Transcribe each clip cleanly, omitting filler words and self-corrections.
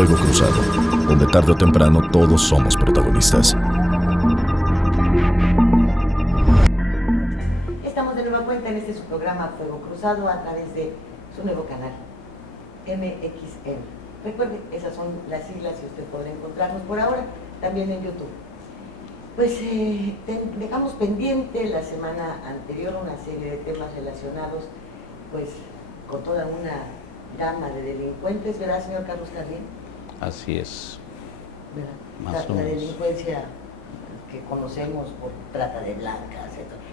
Fuego Cruzado, donde tarde o temprano todos somos protagonistas. Estamos de nueva cuenta en este su programa Fuego Cruzado a través de su nuevo canal, MXN. Recuerde, esas son las siglas y usted podrá encontrarnos por ahora también en YouTube. Pues dejamos pendiente la semana anterior una serie de temas relacionados pues con toda una gama de delincuentes, ¿verdad, señor Carlos Carrión? Así es. La delincuencia que conocemos por trata de blancas,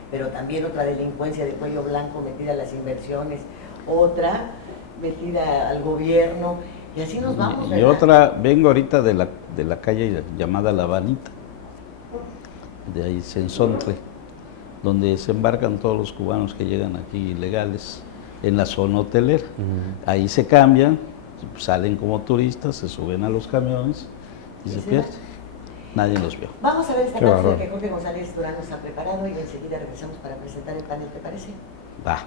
pero también otra delincuencia de cuello blanco metida a las inversiones, otra metida al gobierno, y así nos vamos, ¿verdad? Y otra, vengo ahorita de la calle llamada La Habanita, de ahí Sensontle, donde se embarcan todos los cubanos que llegan aquí ilegales en la zona hotelera. Ahí se cambian, salen como turistas, se suben a los camiones y se pierden. Nadie los vio. Vamos a ver esta cápsula que Jorge González Durán nos ha preparado y enseguida regresamos para presentar el panel, ¿te parece? Va.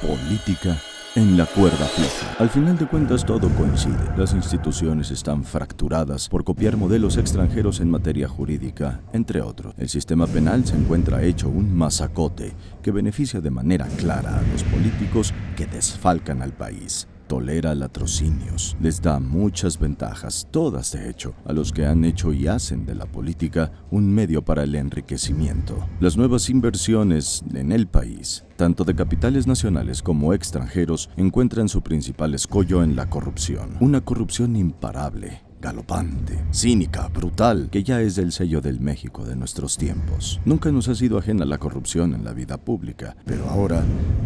Política en la cuerda floja. Al final de cuentas todo coincide. Las instituciones están fracturadas por copiar modelos extranjeros en materia jurídica, entre otros. El sistema penal se encuentra hecho un masacote que beneficia de manera clara a los políticos que desfalcan al país. Tolera latrocinios, les da muchas ventajas, todas de hecho, a los que han hecho y hacen de la política un medio para el enriquecimiento. Las nuevas inversiones en el país, tanto de capitales nacionales como extranjeros, encuentran su principal escollo en la corrupción. Una corrupción imparable, galopante, cínica, brutal, que ya es el sello del México de nuestros tiempos. Nunca nos ha sido ajena la corrupción en la vida pública, pero ahora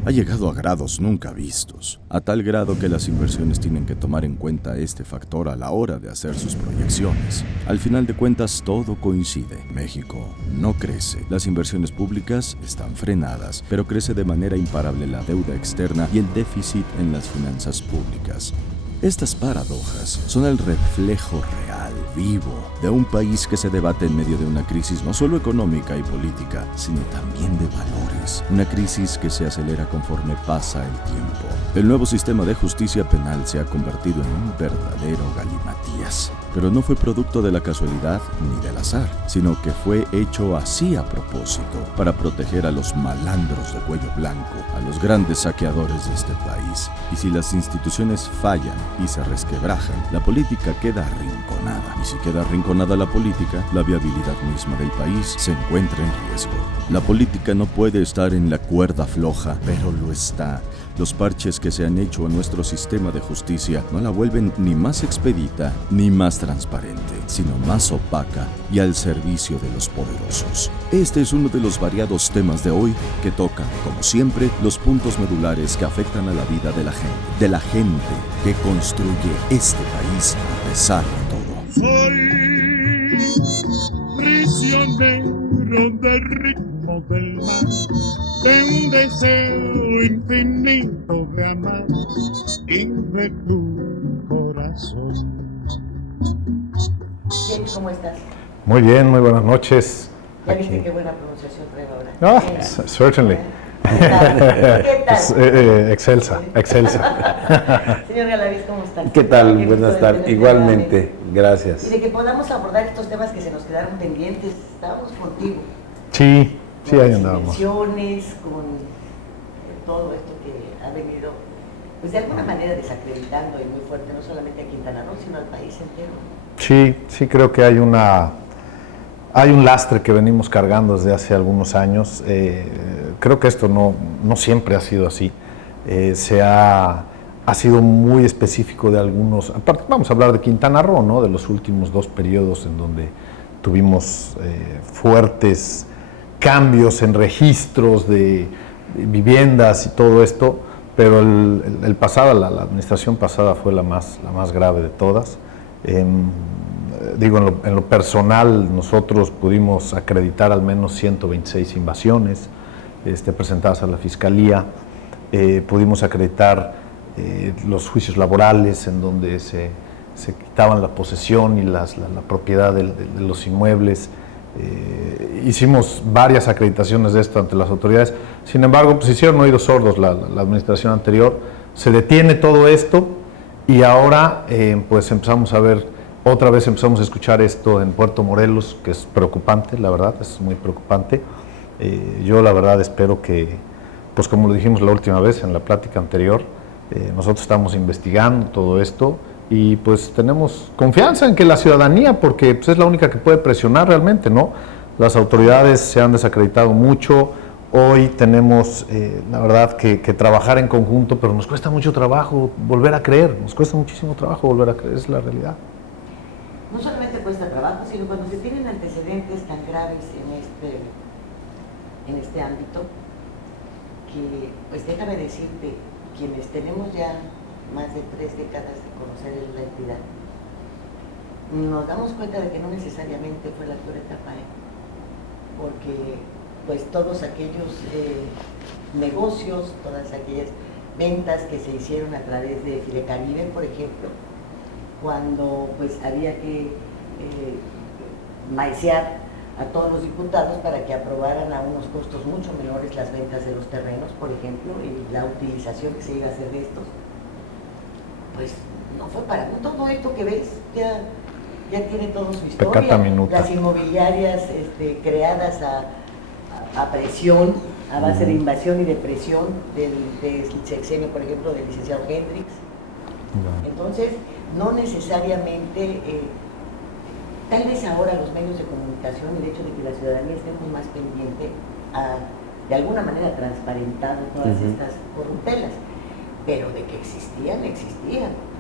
ha llegado a grados nunca vistos, a tal grado que las inversiones tienen que tomar en cuenta este factor a la hora de hacer sus proyecciones. Al final de cuentas, todo coincide. México no crece, las inversiones públicas están frenadas, pero crece de manera imparable la deuda externa y el déficit en las finanzas públicas. Estas paradojas son el reflejo real, vivo, de un país que se debate en medio de una crisis no solo económica y política, sino también de valores. Una crisis que se acelera conforme pasa el tiempo. El nuevo sistema de justicia penal se ha convertido en un verdadero galimatías. Pero no fue producto de la casualidad ni del azar, sino que fue hecho así a propósito, para proteger a los malandros de cuello blanco, a los grandes saqueadores de este país. Y si las instituciones fallan y se resquebrajan, la política queda arrinconada. Y si queda arrinconada la política, la viabilidad misma del país se encuentra en riesgo. La política no puede estar en la cuerda floja, pero lo está. Los parches que se han hecho a nuestro sistema de justicia no la vuelven ni más expedita ni más transparente, sino más opaca y al servicio de los poderosos. Este es uno de los variados temas de hoy que tocan, como siempre, los puntos medulares que afectan a la vida de la gente que construye este país a pesar de todo. Soy prisionero del ritmo del mar, de un deseo infinito jamás de tu corazón. Bien, ¿cómo estás? Muy bien, muy buenas noches. ¿Ya viste qué buena pronunciación traigo ahora? Certainly. ¿Qué tal? Excelsa. Señor Galaviz, ¿cómo estás? ¿Qué tal? Buenas tardes. Igualmente, gracias. Y de que podamos abordar estos temas que se nos quedaron pendientes, estábamos contigo. Sí, Con ahí las andábamos. inversiones, con todo esto que ha venido, pues de alguna manera desacreditando y muy fuerte, no solamente a Quintana Roo, sino al país entero. Sí, creo que hay un lastre que venimos cargando desde hace algunos años. Creo que esto no siempre ha sido así. Ha sido muy específico de algunos. Aparte, vamos a hablar de Quintana Roo, ¿no? De los últimos 2 periodos en donde tuvimos fuertes cambios en registros de viviendas y todo esto, pero la administración pasada fue la más grave de todas. En lo personal, nosotros pudimos acreditar al menos 126 invasiones presentadas a la Fiscalía. Pudimos acreditar los juicios laborales en donde se quitaban la posesión y la propiedad de los inmuebles. Hicimos varias acreditaciones de esto ante las autoridades. Sin embargo, pues hicieron oídos sordos la administración anterior. Se detiene todo esto y ahora pues empezamos a ver, otra vez empezamos a escuchar esto en Puerto Morelos, que es preocupante, la verdad, es muy preocupante. Yo la verdad espero que, pues como lo dijimos la última vez en la plática anterior, nosotros estamos investigando todo esto y pues tenemos confianza en que la ciudadanía, porque pues, es la única que puede presionar realmente, ¿no? Las autoridades se han desacreditado mucho. Hoy tenemos, la verdad, que trabajar en conjunto, pero nos cuesta mucho trabajo volver a creer, nos cuesta muchísimo trabajo volver a creer, es la realidad. No solamente cuesta trabajo, sino cuando se tienen antecedentes tan graves en este ámbito, que, pues déjame decirte, quienes tenemos ya más de 3 décadas de conocer la entidad, nos damos cuenta de que no necesariamente fue la peor etapa, porque pues todos aquellos negocios, todas aquellas ventas que se hicieron a través de Fidecaribe, por ejemplo, cuando pues había que maicear a todos los diputados para que aprobaran a unos costos mucho menores las ventas de los terrenos, por ejemplo, y la utilización que se iba a hacer de estos, pues no fue para todo esto que ves, ya tiene toda su historia. Las inmobiliarias creadas a presión, a base de invasión y de presión del sexenio, por ejemplo, del licenciado Hendrix. Entonces, no necesariamente, tal vez ahora los medios de comunicación y el hecho de que la ciudadanía esté muy más pendiente a, de alguna manera, transparentar todas estas corruptelas, pero de que existían.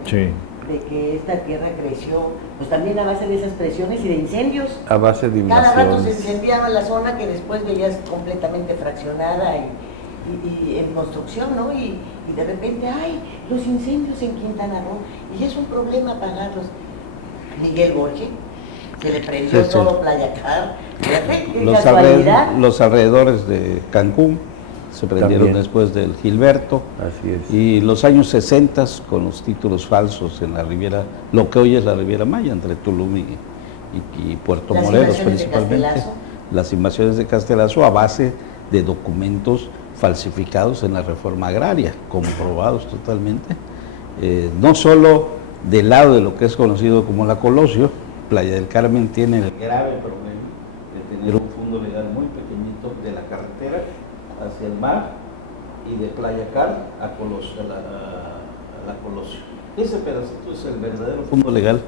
Sí. De que esta tierra creció, pues también a base de esas presiones y de incendios. A base de invasiones. Cada rato se incendiaba la zona que después veías completamente fraccionada y en construcción, ¿no? Y de repente, ¡ay! Los incendios en Quintana Roo, y es un problema apagarlos. Miguel Borges, se le prendió todo Playacar. Fíjate, los alrededores de Cancún se prendieron también después del Gilberto. Así es. Y los años 60 con los títulos falsos en la Riviera, lo que hoy es la Riviera Maya, entre Tulum y Puerto Morelos principalmente. Las invasiones de Castelazo a base de documentos falsificados en la reforma agraria, comprobados totalmente. No solo del lado de lo que es conocido como la Colosio, Playa del Carmen tiene el grave problema de tener un fondo legal muy pequeñito de la carretera hacia el mar y de Playa Car a la Colosio. Ese pedacito es el verdadero fondo legal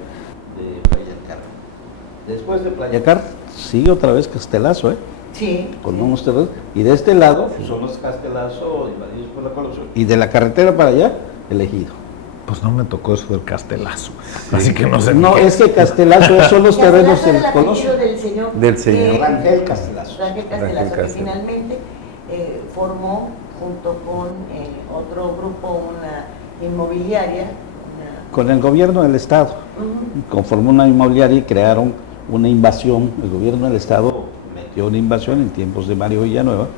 de Playa del Carmen. Después de Playa Car sigue otra vez Castelazo, Sí. Con unos terrenos. Y de este lado pues, son los Castelazo invadidos por la Colosio. Y de la carretera para allá, el Ejido. Pues no me tocó eso del Castelazo, así que no sé. No, es que Castelazo son los terrenos del Colosio. Del señor Rangel Castelazo. Rangel Castelazo, que finalmente formó junto con otro grupo una inmobiliaria. Con el gobierno del Estado. Conformó una inmobiliaria y crearon una invasión. El gobierno del Estado metió una invasión en tiempos de Mario Villanueva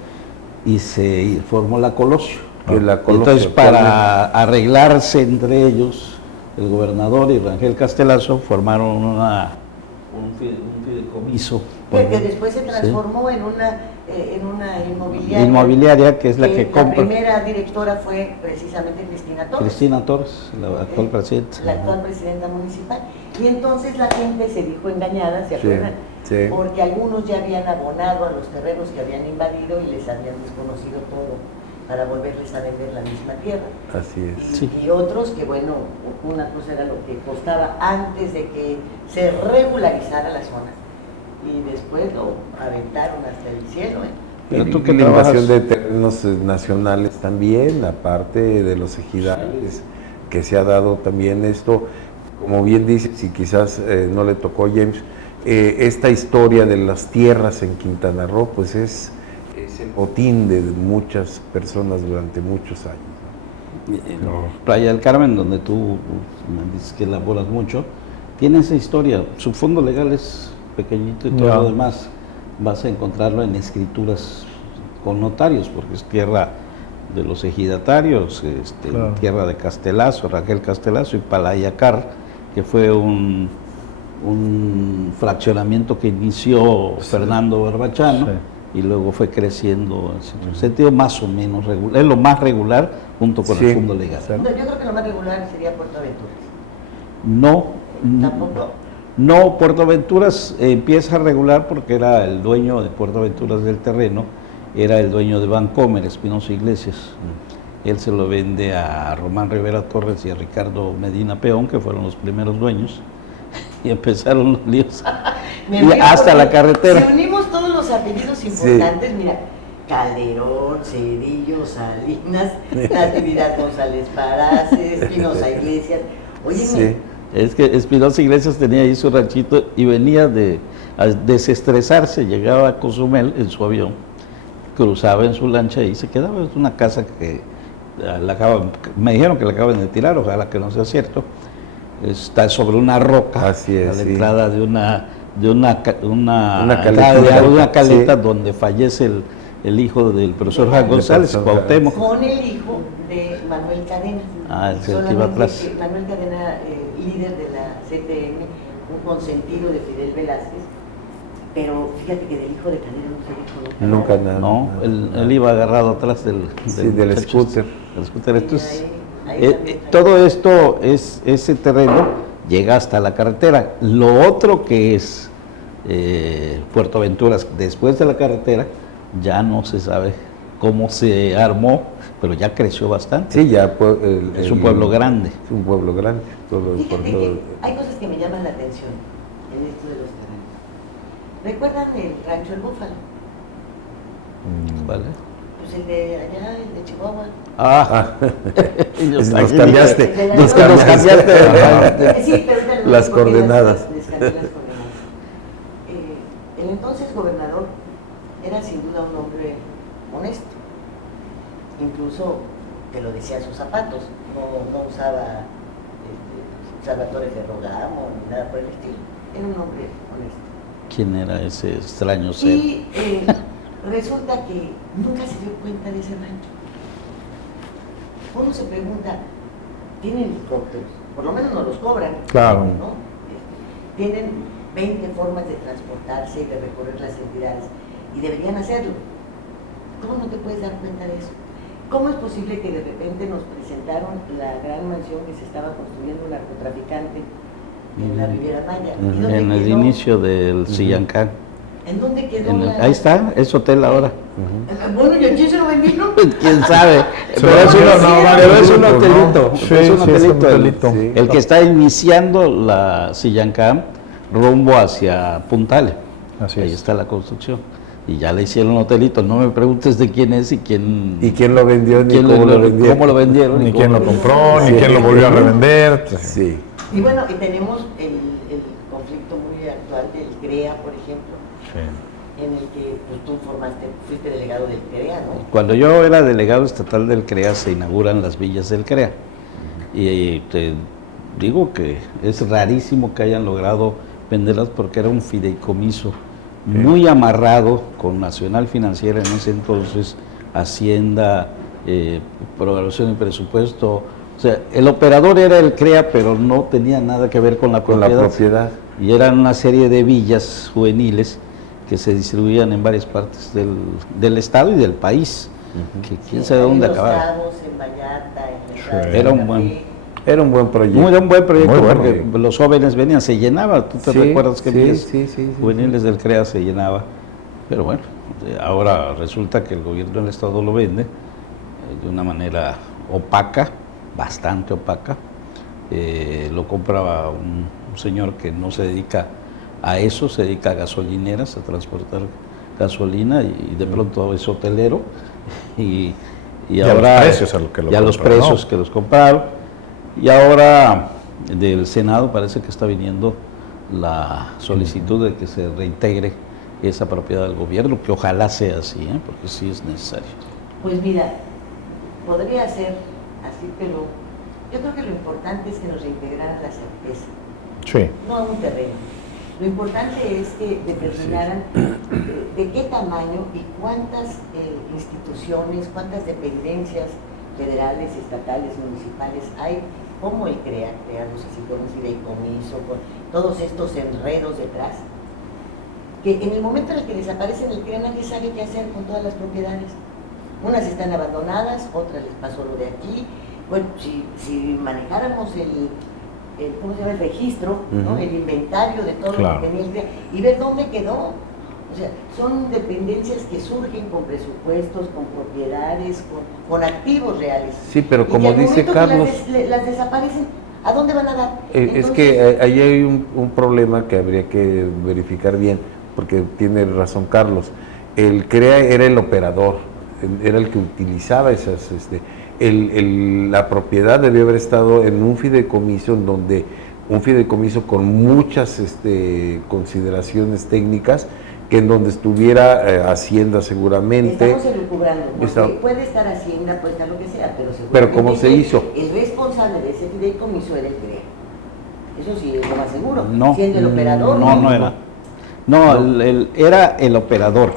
y se formó la Colosio. Entonces, para arreglarse entre ellos, el gobernador y Rangel Castelazo formaron un fideicomiso. Que después se transformó en una inmobiliaria. Inmobiliaria, que es la que compra. La primera directora fue precisamente Cristina Torres. Cristina Torres, la actual presidenta. La actual presidenta municipal. Y entonces la gente se dijo engañada, ¿se acuerdan? Sí. Porque algunos ya habían abonado a los terrenos que habían invadido y les habían desconocido todo para volverles a vender la misma tierra. Así es. Y otros que, bueno, una cosa era lo que costaba antes de que se regularizara la zona y después lo aventaron hasta el cielo. Pero tú que la invasión de terrenos nacionales también, aparte de los ejidales, que se ha dado también esto, como bien dices, y quizás no le tocó a James, esta historia de las tierras en Quintana Roo, pues es el botín de muchas personas durante muchos años. Playa del Carmen, donde tú me dices que elaboras mucho, tiene esa historia. Su fondo legal es pequeñito y todo lo demás vas a encontrarlo en escrituras con notarios, porque es tierra de los ejidatarios, tierra de Castelazo, Rangel Castelazo, y Palayacar, que fue un fraccionamiento que inició Fernando Barbachano, y luego fue creciendo en sentido más o menos regular, es lo más regular junto con el fondo legal. No, yo creo que lo más regular sería Puerto Aventuras. No, ¿Tampoco? no, Puerto Aventuras empieza a regular porque era el dueño de Puerto Aventuras del terreno, era el dueño de Vancomer, Espinosa Iglesias. Él se lo vende a Román Rivera Torres y a Ricardo Medina Peón, que fueron los primeros dueños, y empezaron los líos y hasta la carretera. Si unimos todos los apellidos importantes, mira, Calderón, Cedillo, Salinas, Natividad González Paraces, Espinosa Iglesias. Oye, es que Espinosa Iglesias tenía ahí su ranchito y venía a desestresarse, llegaba a Cozumel en su avión, cruzaba en su lancha y se quedaba en una casa que me dijeron que la acaban de tirar, ojalá que no sea cierto. Está sobre una roca, así es, a la entrada de una caleta donde fallece el hijo del profesor Juan González, Cuauhtémoc. Con el hijo de Manuel Cadena. El que iba atrás. Manuel Cadena, líder de la CTM, un consentido de Fidel Velázquez, pero fíjate que del hijo de Cadena no se dijo nunca nada. No, él iba agarrado atrás del scooter. Entonces, todo esto, ese terreno llega hasta la carretera. Lo otro que es Puerto Aventuras, después de la carretera, ya no se sabe cómo se armó, pero ya creció bastante. Sí, ya es un pueblo grande. Es un pueblo grande. Hay cosas que me llaman la atención en esto de los terrenos. ¿Recuerdan el rancho El Búfalo? ¿Vale? Pues el de allá, el de Chihuahua. Nos cambiaste. Nos cambiaste. Sí, pero las coordenadas. Les cambié las coordenadas. El entonces gobernador era sin duda un hombre honesto. Incluso te lo decía a sus zapatos, no usaba Salvatore Ferragamo ni nada por el estilo. Era un hombre honesto. ¿Quién era ese extraño ser? Y resulta que nunca se dio cuenta de ese rancho. Uno se pregunta, ¿tienen helicópteros? Por lo menos no los cobran. Claro. ¿No? Tienen 20 formas de transportarse y de recorrer las entidades y deberían hacerlo. ¿Cómo no te puedes dar cuenta de eso? ¿Cómo es posible que de repente nos presentaron la gran mansión que se estaba construyendo un narcotraficante en la Riviera Maya? En el inicio del Sillancán. ¿En dónde quedó? Ahí está, es hotel ahora. Bueno, ¿y a quién se lo vendieron? ¿Quién sabe? Pero es un hotelito. Es un hotelito. El que está iniciando la Sillancán rumbo hacia Puntale. Ahí está la construcción. Y ya le hicieron un hotelito. No me preguntes de quién es y quién lo vendió, ni cómo lo vendieron. Cómo lo vendieron. Ni quién lo compró, ni quién lo volvió a revender. Sí. Y bueno, y tenemos el conflicto muy actual del CREA, por ejemplo, en el que pues, tú fuiste delegado del CREA, ¿no? Cuando yo era delegado estatal del CREA se inauguran las villas del CREA. Y te digo que es rarísimo que hayan logrado venderlas porque era un fideicomiso muy amarrado con Nacional Financiera en ese entonces, Hacienda, Programación y Presupuesto. O sea, el operador era el CREA, pero no tenía nada que ver con la propiedad. Y eran una serie de villas juveniles que se distribuían en varias partes del estado y del país. Que quién sabe dónde acabaron. En Vallarta, Era un buen proyecto. Era un buen proyecto Muy bueno, porque los jóvenes venían, se llenaba. ¿Tú te recuerdas que villas juveniles del CREA se llenaba? Pero bueno, ahora resulta que el gobierno del estado lo vende de una manera opaca, bastante opaca. Lo compra un señor que no se dedica a eso, se dedica a gasolineras, a transportar gasolina y de pronto es hotelero y ahora los precios que los compraron. Y ahora del Senado parece que está viniendo la solicitud de que se reintegre esa propiedad del gobierno, que ojalá sea así, porque sí es necesario. Pues mira, podría ser así, pero yo creo que lo importante es que nos reintegraran la certeza, no a un terreno. Lo importante es que determinaran de qué tamaño y cuántas instituciones, cuántas dependencias federales, estatales, municipales hay, como el CREA, crearlos así con un fideicomiso, con todos estos enredos detrás, que en el momento en el que desaparecen el CREA nadie sabe qué hacer con todas las propiedades. Unas están abandonadas, otras les pasó lo de aquí. Bueno, si manejáramos ¿cómo se llama? El registro, ¿no? El inventario de todo lo que tenía el CREA y ver dónde quedó. O sea, son dependencias que surgen con presupuestos, con propiedades, con activos reales. Sí, pero como dice Carlos, las desaparecen, ¿a dónde van a dar? es que ahí hay un problema que habría que verificar bien, porque tiene razón Carlos. El CREA era el operador, era el que utilizaba esas, la propiedad debió haber estado en un fideicomiso, en donde un fideicomiso con muchas consideraciones técnicas, que en donde estuviera Hacienda seguramente. Estamos elucubrando, porque puede estar Hacienda, puede estar lo que sea, pero seguramente pero ¿cómo se hizo? El responsable de ese fideicomiso era el CREA. Eso sí es lo más seguro. No, siendo el operador. no era. No, era el operador,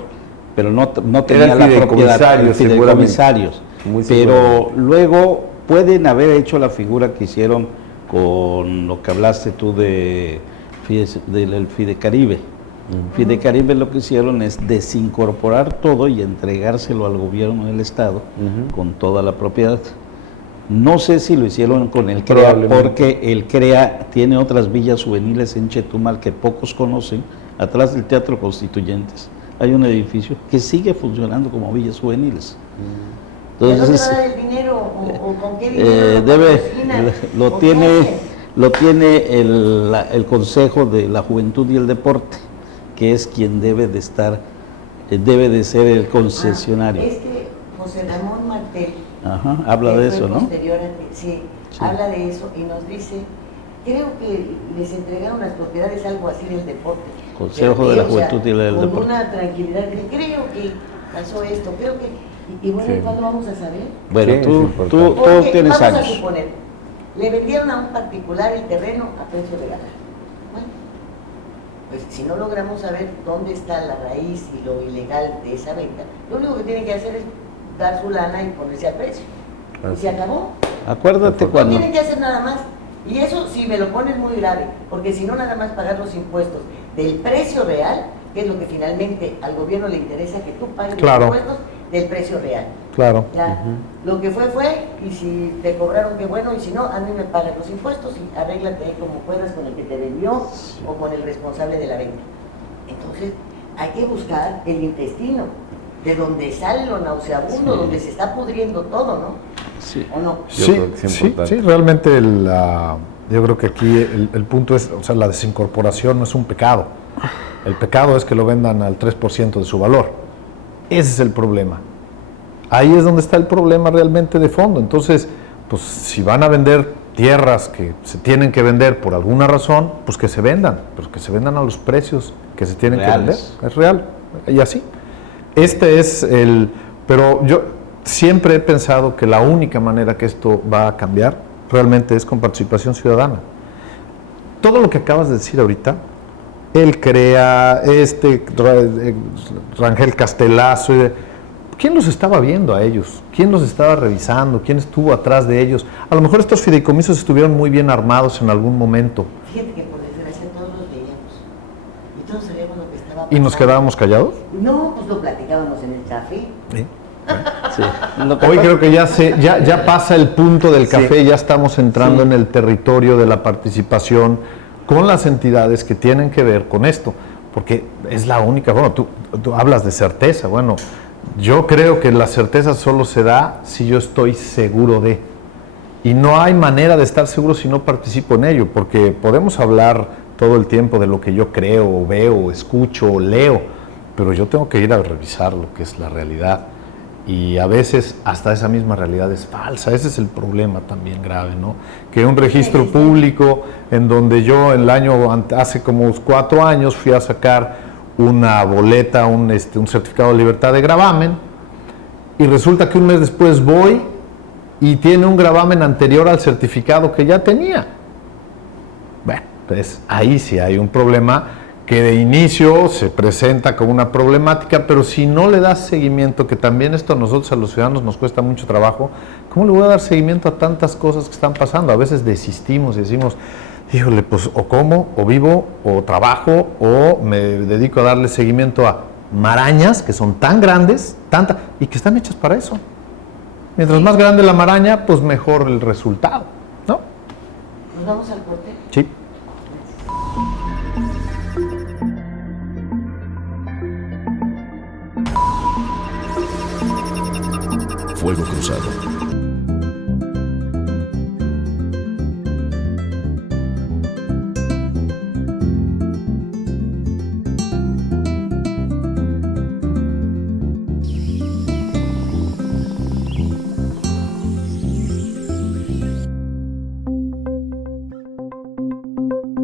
pero no tenía la propiedad. Fideicomisarios. Pero luego pueden haber hecho la figura que hicieron con lo que hablaste tú del Fidecaribe. Fidecaribe lo que hicieron es desincorporar todo y entregárselo al gobierno del estado con toda la propiedad. No sé si lo hicieron con el CREA, porque el CREA tiene otras villas juveniles en Chetumal que pocos conocen, atrás del Teatro Constituyentes. Hay un edificio que sigue funcionando como villas juveniles. Entonces, ¿de dónde va el dinero o con qué dinero lo tiene el Consejo de la Juventud y el Deporte, que es quien debe de ser el concesionario. Es que José Ramón Martel habla de eso, ¿no? Sí, habla de eso y nos dice, creo que les entregaron las propiedades, algo así del deporte. Consejo de la Juventud y el Deporte. Con una tranquilidad, creo que pasó esto, creo que, y bueno, ¿cuándo vamos a saber? Bueno, tú tienes vamos años. A suponer, le vendieron a un particular el terreno a precio real. Bueno, pues si no logramos saber dónde está la raíz y lo ilegal de esa venta, lo único que tienen que hacer es dar su lana y ponerse al precio. Y se acabó. Acuérdate No cuando... tienen que hacer nada más. Y eso si me lo pones muy grave, porque si no nada más pagar los impuestos del precio real, que es lo que finalmente al gobierno le interesa, que tú pagues los impuestos del precio real. Claro. Ya, lo que fue, y si te cobraron, qué bueno, y si no, a mí me pagan los impuestos y arréglate ahí como puedas con el que te vendió o con el responsable de la venta. Entonces, hay que buscar el intestino, de donde sale lo nauseabundo, donde se está pudriendo todo, ¿no? Sí. ¿O no? Sí, realmente yo creo que aquí el punto es, o sea, la desincorporación no es un pecado. El pecado es que lo vendan al 3% de su valor. Ese es el problema. Ahí es donde está el problema realmente de fondo. Entonces, pues si van a vender tierras que se tienen que vender por alguna razón, pues que se vendan, pero que se vendan a los precios que se tienen que vender. Es real. Y así. Pero yo siempre he pensado que la única manera que esto va a cambiar realmente es con participación ciudadana. Todo lo que acabas de decir ahorita, él crea, Rangel Castelazo, ¿quién los estaba viendo a ellos? ¿Quién los estaba revisando? ¿Quién estuvo atrás de ellos? A lo mejor estos fideicomisos estuvieron muy bien armados en algún momento. Fíjate que por desgracia todos los veíamos y todos sabíamos lo que estaba pasando. ¿Y nos quedábamos callados? No, pues lo platicábamos en el café. ¿Sí? Sí. Hoy creo que ya pasa el punto del café, ya estamos entrando en el territorio de la participación con las entidades que tienen que ver con esto, porque es la única, bueno, tú hablas de certeza, bueno, yo creo que la certeza solo se da si yo estoy seguro de, y no hay manera de estar seguro si no participo en ello, porque podemos hablar todo el tiempo de lo que yo creo, o veo, o escucho, o leo, pero yo tengo que ir a revisar lo que es la realidad. Y a veces hasta esa misma realidad es falsa. Ese es el problema también grave, ¿no? Que un registro público en donde yo hace como 4 años fui a sacar una boleta, un certificado de libertad de gravamen, y resulta que un mes después voy y tiene un gravamen anterior al certificado que ya tenía. Bueno, pues ahí sí hay un problema que de inicio se presenta como una problemática, pero si no le das seguimiento, que también esto a nosotros, a los ciudadanos, nos cuesta mucho trabajo, ¿cómo le voy a dar seguimiento a tantas cosas que están pasando? A veces desistimos y decimos, híjole, pues o como, o vivo, o trabajo, o me dedico a darle seguimiento a marañas que son tan grandes, y que están hechas para eso. Mientras más grande la maraña, pues mejor el resultado, ¿no? ¿Nos vamos al corte? Sí. Fuego Cruzado.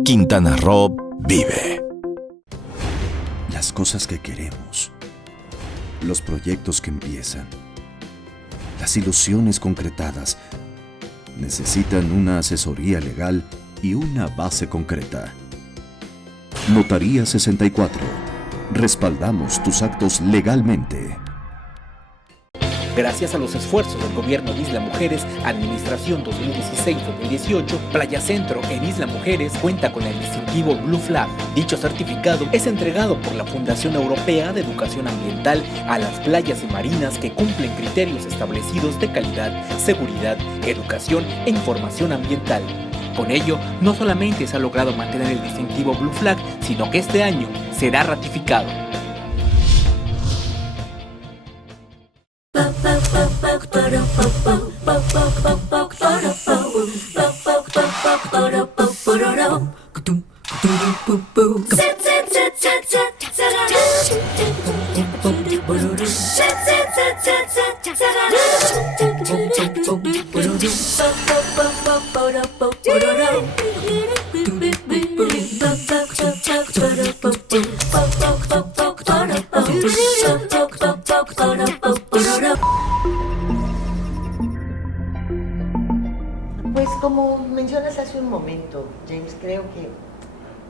Quintana Roo vive. Las cosas que queremos, los proyectos que empiezan, las ilusiones concretadas necesitan una asesoría legal y una base concreta. Notaría 64. Respaldamos tus actos legalmente. Gracias a los esfuerzos del gobierno de Isla Mujeres, Administración 2016-2018, Playa Centro en Isla Mujeres cuenta con el distintivo Blue Flag. Dicho certificado es entregado por la Fundación Europea de Educación Ambiental a las playas y marinas que cumplen criterios establecidos de calidad, seguridad, educación e información ambiental. Con ello, no solamente se ha logrado mantener el distintivo Blue Flag, sino que este año será ratificado. Pues como mencionas hace un momento, James, creo que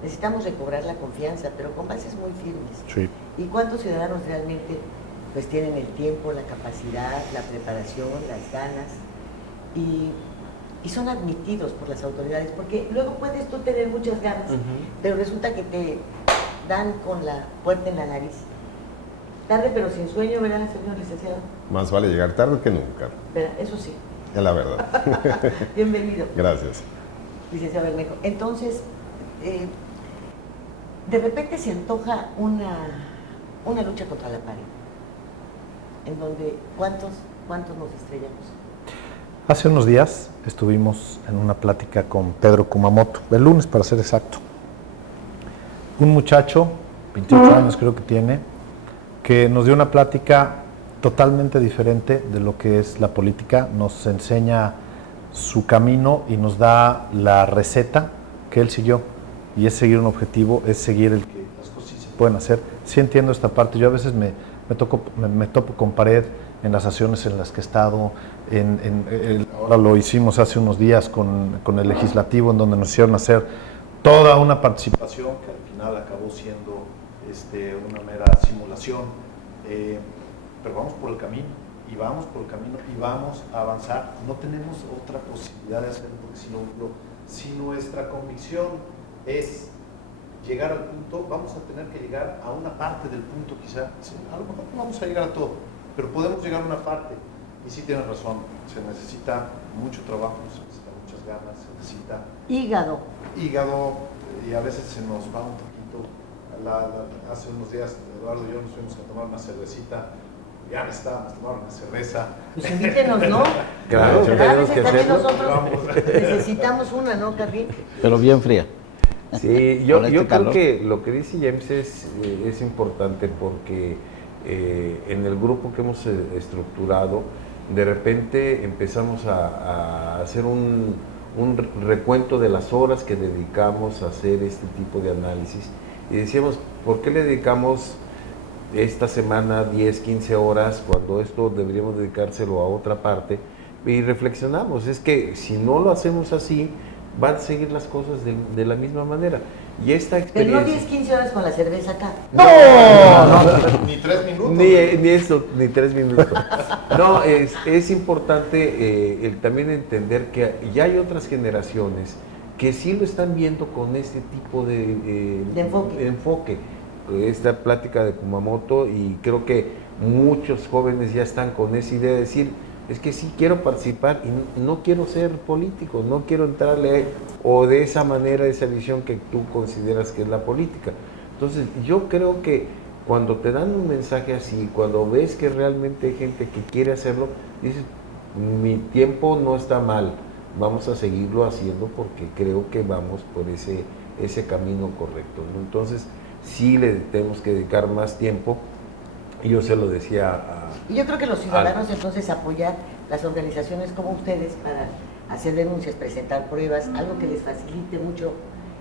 necesitamos recobrar la confianza, pero con bases muy firmes. Sí. ¿Y cuántos ciudadanos realmente pues tienen el tiempo, la capacidad, la preparación, las ganas y son admitidos por las autoridades? Porque luego puedes tú tener muchas ganas, pero resulta que te dan con la puerta en la nariz. Tarde pero sin sueño, ¿verdad, señor licenciado? Más vale llegar tarde que nunca. ¿Verdad? Eso sí. Es la verdad. Bienvenido. Gracias. Licenciado Bermejo. Entonces, de repente se antoja una lucha contra la pared, en donde ¿cuántos nos estrellamos? Hace unos días estuvimos en una plática con Pedro Kumamoto, el lunes para ser exacto. Un muchacho, 28 años creo que tiene, que nos dio una plática totalmente diferente de lo que es la política, nos enseña su camino y nos da la receta que él siguió, y es seguir un objetivo, es seguir el que las cosas sí se pueden hacer. Sí entiendo esta parte, yo a veces me topo con pared en las acciones en las que he estado, ahora lo hicimos hace unos días con el legislativo, en donde nos hicieron hacer toda una participación que al final acabó siendo una mera simulación, pero vamos por el camino, y vamos por el camino, y vamos a avanzar. No tenemos otra posibilidad de hacerlo, porque si nuestra convicción es llegar al punto, vamos a tener que llegar a una parte del punto quizá. Sí, a lo mejor no vamos a llegar a todo, pero podemos llegar a una parte. Y sí tienes razón, se necesita mucho trabajo, se necesita muchas ganas, se necesita Hígado. y a veces se nos va un poquito. Hace unos días Eduardo y yo nos fuimos a tomar una cervecita, ya necesitábamos tomar una cerveza. Pues invítenos, ¿no? Claro, ¿verdad? A tenemos que veces también hacerlo. nosotros necesitamos una, ¿no, Carrie? Pero bien fría. Sí, yo Con creo calor. que lo que dice James es importante, porque en el grupo que hemos estructurado, de repente empezamos a hacer un recuento de las horas que dedicamos a hacer este tipo de análisis, y decíamos, ¿por qué le dedicamos esta semana 10, 15 horas cuando esto deberíamos dedicárselo a otra parte? Y reflexionamos, es que si no lo hacemos así, van a seguir las cosas de la misma manera. Y esta Pero no experiencia... 10, 15 horas con la cerveza acá. No, ni 3 minutos. Ni eso, ni 3 minutos. No, es importante también entender que ya hay otras generaciones que sí lo están viendo con este tipo de enfoque. Esta plática de Kumamoto, y creo que muchos jóvenes ya están con esa idea de decir, es que sí quiero participar y no quiero ser político, no quiero entrarle o de esa manera, esa visión que tú consideras que es la política. Entonces yo creo que cuando te dan un mensaje así, cuando ves que realmente hay gente que quiere hacerlo, dices, mi tiempo no está mal, vamos a seguirlo haciendo porque creo que vamos por ese camino correcto, ¿no? Entonces sí le tenemos que dedicar más tiempo. Y yo se lo decía y yo creo que los ciudadanos entonces apoyar las organizaciones como ustedes para hacer denuncias, presentar pruebas, algo que les facilite mucho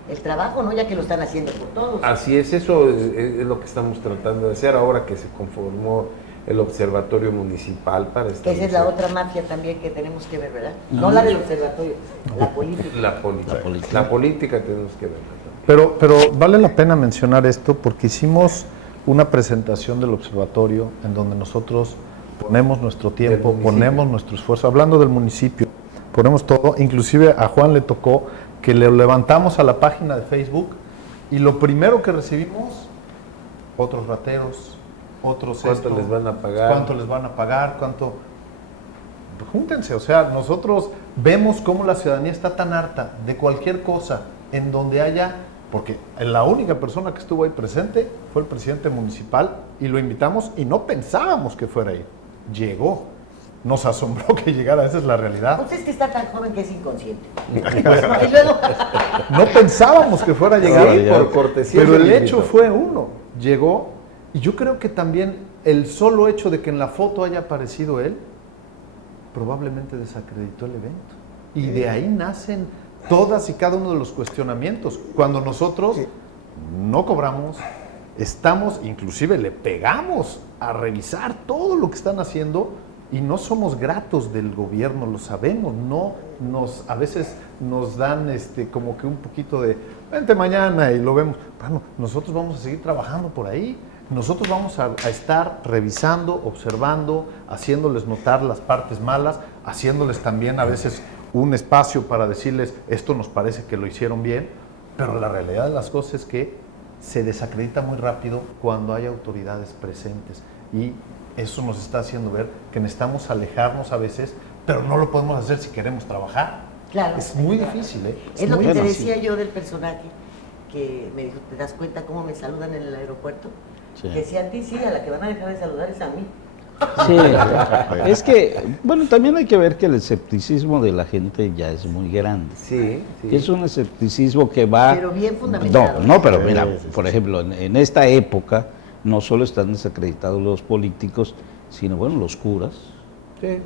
el trabajo, ¿no? Ya que lo están haciendo por todos. Así es, eso es lo que estamos tratando de hacer ahora que se conformó el Observatorio Municipal para que esa es la otra mafia también que tenemos que ver, ¿verdad? No la del observatorio, la política. La política tenemos que ver. Pero vale la pena mencionar esto porque hicimos una presentación del observatorio en donde nosotros ponemos nuestro tiempo, ponemos nuestro esfuerzo, hablando del municipio, ponemos todo, inclusive a Juan le tocó que le levantamos a la página de Facebook y lo primero que recibimos, otros rateros, otros ¿Cuánto les van a pagar? ¿Cuánto les van a pagar? ¿Cuánto? Júntense, o sea, nosotros vemos cómo la ciudadanía está tan harta de cualquier cosa en donde haya, porque la única persona que estuvo ahí presente fue el presidente municipal y lo invitamos y no pensábamos que fuera ahí. Llegó. Nos asombró que llegara, esa es la realidad. Usted es que está tan joven que es inconsciente. Y luego... No pensábamos que fuera a llegar, sí, por cortesía, pero el hecho fue uno. Llegó y yo creo que también el solo hecho de que en la foto haya aparecido él probablemente desacreditó el evento. Y de ahí nacen todas y cada uno de los cuestionamientos. Cuando nosotros no cobramos, estamos, inclusive le pegamos a revisar todo lo que están haciendo y no somos gratos del gobierno, lo sabemos, no a veces nos dan como que un poquito de vente mañana y lo vemos. Bueno, nosotros vamos a seguir trabajando por ahí, nosotros vamos a estar revisando, observando, haciéndoles notar las partes malas, haciéndoles también a veces un espacio para decirles esto nos parece que lo hicieron bien, pero la realidad de las cosas es que se desacredita muy rápido cuando hay autoridades presentes y eso nos está haciendo ver que necesitamos alejarnos a veces, pero no lo podemos hacer si queremos trabajar. Claro. Es muy difícil, ¿eh? Es lo que te decía yo del personaje que me dijo, ¿te das cuenta cómo me saludan en el aeropuerto? Sí. Que si a ti sí, a la que van a dejar de saludar es a mí. Sí, es que, bueno, también hay que ver que el escepticismo de la gente ya es muy grande. Sí. Es un escepticismo que va... Pero bien fundamentado. No, pero mira, por ejemplo, en esta época no solo están desacreditados los políticos, sino, bueno, los curas. Sí.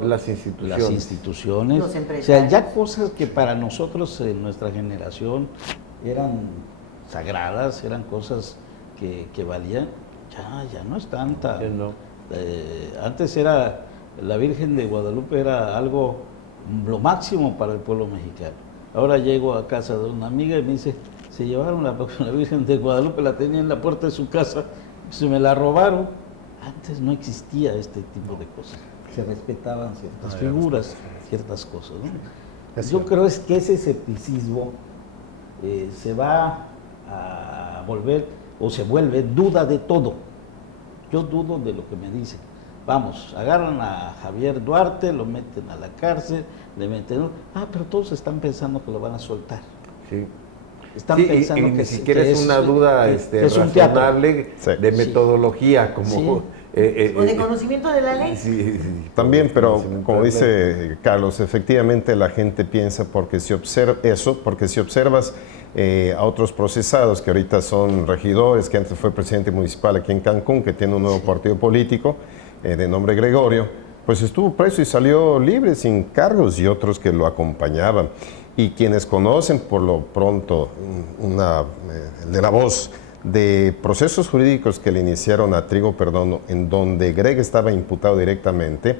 Las instituciones. Los empresarios. O sea, ya cosas que para nosotros en nuestra generación eran sagradas, eran cosas que valían, ya no es tanta. Antes era la Virgen de Guadalupe, era algo lo máximo para el pueblo mexicano. Ahora llego a casa de una amiga y me dice, se llevaron la Virgen de Guadalupe, la tenía en la puerta de su casa, se me la robaron. Antes no existía este tipo de cosas, se respetaban ciertas figuras, ciertas cosas, ¿no? Yo creo es que ese escepticismo se va a volver, o se vuelve duda de todo. Yo dudo de lo que me dicen. Vamos, agarran a Javier Duarte, lo meten a la cárcel, le meten... pero todos están pensando que lo van a soltar. Sí. Están pensando que ni siquiera es una duda es razonable de metodología, como... Sí. O de conocimiento de la ley. Sí. También, pero como dice Carlos, efectivamente la gente piensa porque si observas a otros procesados que ahorita son regidores, que antes fue presidente municipal aquí en Cancún, que tiene un nuevo partido político de nombre Gregorio, pues estuvo preso y salió libre sin cargos, y otros que lo acompañaban. Y quienes conocen por lo pronto de la voz de procesos jurídicos que le iniciaron a Trigo Perdomo, en donde Greg estaba imputado directamente,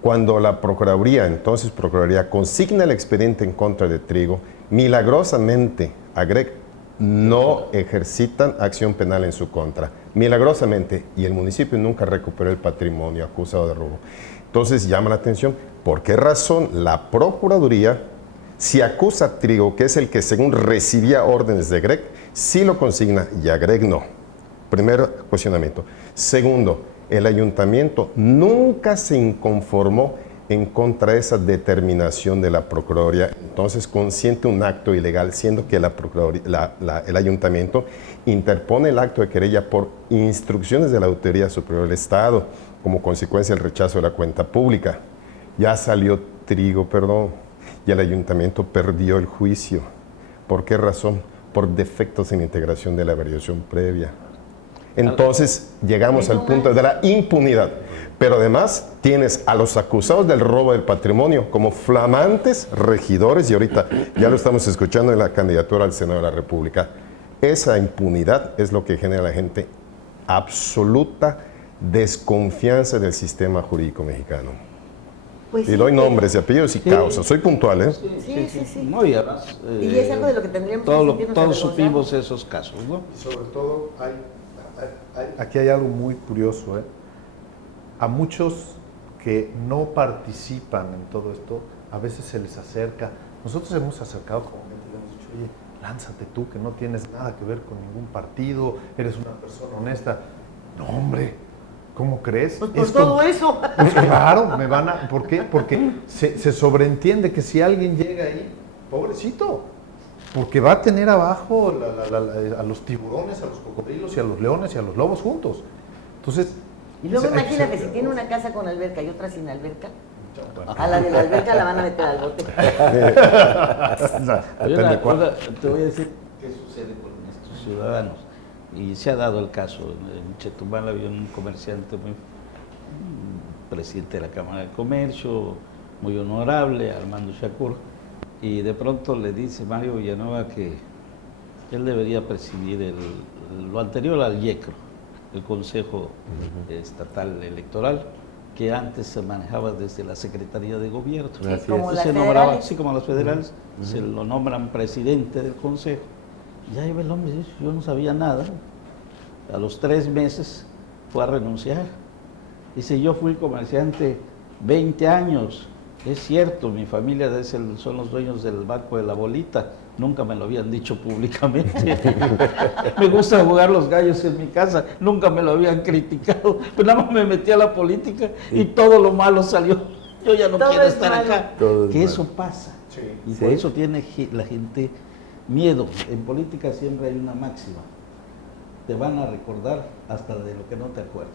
cuando la entonces Procuraduría, consigna el expediente en contra de Trigo, milagrosamente a Greg no ejercitan acción penal en su contra, milagrosamente, y el municipio nunca recuperó el patrimonio acusado de robo. Entonces llama la atención, ¿por qué razón la Procuraduría Si acusa a Trigo, que es el que según recibía órdenes de Greg, sí lo consigna y a Greg no. Primer cuestionamiento. Segundo, el ayuntamiento nunca se inconformó en contra de esa determinación de la Procuraduría. Entonces consiente un acto ilegal, siendo que el ayuntamiento interpone el acto de querella por instrucciones de la Auditoría Superior del Estado, como consecuencia del rechazo de la cuenta pública. Ya salió Trigo, y el ayuntamiento perdió el juicio. ¿Por qué razón? Por defectos en integración de la averiguación previa. Entonces llegamos al punto de la impunidad. Pero además tienes a los acusados del robo del patrimonio como flamantes regidores, y ahorita ya lo estamos escuchando en la candidatura al Senado de la República. Esa impunidad es lo que genera a la gente absoluta desconfianza del sistema jurídico mexicano. Pues y sí, doy nombres y apellidos y causas. Soy puntual, ¿eh? Sí. No, y además, Y es algo de lo que tendríamos que sentirnos todos avergonzados. supimos esos casos, ¿no? Y sobre todo, aquí hay algo muy curioso, ¿eh? A muchos que no participan en todo esto, a veces se les acerca. Nosotros hemos acercado como gente y le hemos dicho, oye, lánzate tú, que no tienes nada que ver con ningún partido, eres una persona honesta. No, hombre, ¿cómo crees? Pues por todo eso. Pues claro, ¿por qué? Porque se sobreentiende que si alguien llega ahí, pobrecito, porque va a tener abajo a los tiburones, a los cocodrilos y a los leones y a los lobos juntos. Entonces, Y luego imagínate, si tiene una casa con alberca y otra sin alberca, a la de la alberca la van a meter al bote. Te voy a decir qué sucede con estos ciudadanos. Y se ha dado el caso. En Chetumal había un comerciante presidente de la Cámara de Comercio, muy honorable, Armando Shakur, y de pronto le dice Mario Villanueva que él debería presidir lo anterior al IECRO, el Consejo Estatal Electoral, que antes se manejaba desde la Secretaría de Gobierno. Sí, como las se nombraba, federales. sí, como las federales, se lo nombran presidente del Consejo. Ya iba el hombre, dice, yo no sabía nada. A los 3 meses fue a renunciar. Dice, yo fui comerciante 20 años. Es cierto, mi familia son los dueños del Banco de la Bolita. Nunca me lo habían dicho públicamente. Me gusta jugar los gallos en mi casa. Nunca me lo habían criticado. Pero nada más me metí a la política y todo lo malo salió. Yo ya no Todo quiero es estar malo. acá. Todo es Que malo. eso pasa. Y Sí. por eso tiene la gente miedo. En política siempre hay una máxima. Te van a recordar hasta de lo que no te acuerdas.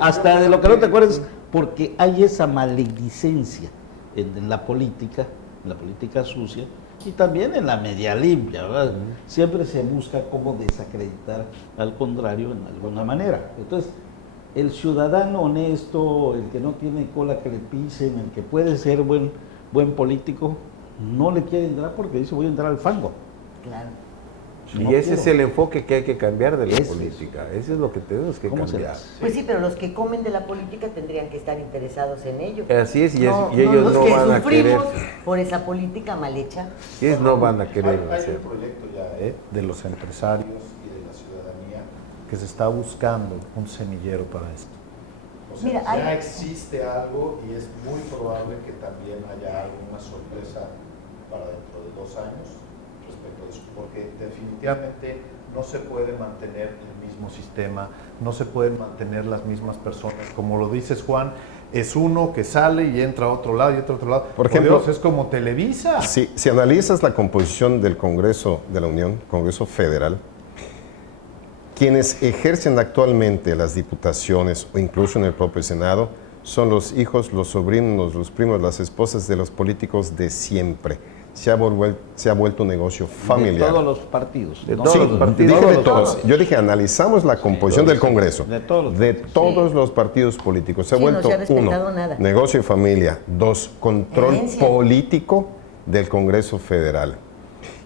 Hasta de lo que no te acuerdas, porque hay esa maledicencia en la política sucia, y también en la media limpia, ¿verdad? Siempre se busca cómo desacreditar al contrario en alguna manera. Entonces, el ciudadano honesto, el que no tiene cola que le pisen, el que puede ser buen político, no le quiere entrar porque dice voy a entrar al fango. Claro. Y No ese quiero. es el enfoque que hay que cambiar de la Ese es. política. Ese es lo que tenemos que ¿Cómo se cambiar. hace? Pues sí, pero los que comen de la política tendrían que estar interesados en ello. Así es, y No, ellos los no que van a querer. sufrimos por esa política mal hecha. Ellos no van a querer Hay hacer. un proyecto ya de los empresarios y de la ciudadanía que se está buscando un semillero para esto. O sea, Mira, ya hay- existe algo y es muy probable que también haya alguna sorpresa para dentro de 2 años respecto a eso, porque definitivamente no se puede mantener el mismo sistema, no se pueden mantener las mismas personas. Como lo dices, Juan, es uno que sale y entra a otro lado y entra a otro lado. Por ejemplo, Dios, es como Televisa. Si analizas la composición del Congreso de la Unión, Congreso Federal, quienes ejercen actualmente las diputaciones o incluso en el propio Senado son los hijos, los sobrinos, los primos, las esposas de los políticos de siempre. Se ha vuelto un negocio familiar. De todos los partidos. De ¿no? todos Sí, los partidos. dije de Todos. todos. Yo dije, analizamos la composición del Congreso. De todos los De partidos. todos los partidos políticos. Se ha Sí, no vuelto, se ha respetado 1, nada. negocio y familia. 2, control Herencia. político del Congreso Federal.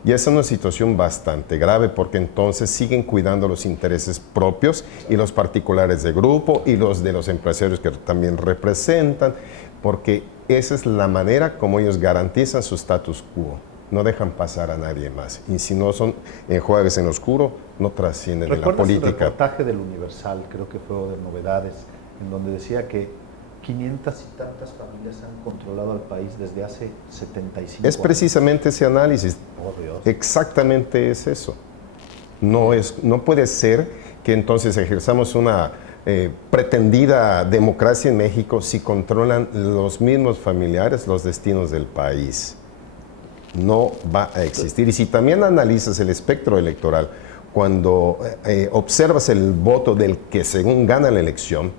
Y esa es una situación bastante grave porque entonces siguen cuidando los intereses propios y los particulares de grupo y los de los empresarios que también representan, porque esa es la manera como ellos garantizan su status quo. No dejan pasar a nadie más. Y si no son enjuagues en oscuro, no trascienden de la ¿Recuerdas el política. reportaje del Universal, creo que fue de Novedades, en donde decía que 500 y tantas familias han controlado al país desde hace 75 Es precisamente ese análisis. Oh, Dios. Exactamente es eso. No puede ser que entonces ejerzamos una pretendida democracia en México si controlan los mismos familiares los destinos del país. No va a existir. Y si también analizas el espectro electoral, cuando observas el voto del que según gana la elección,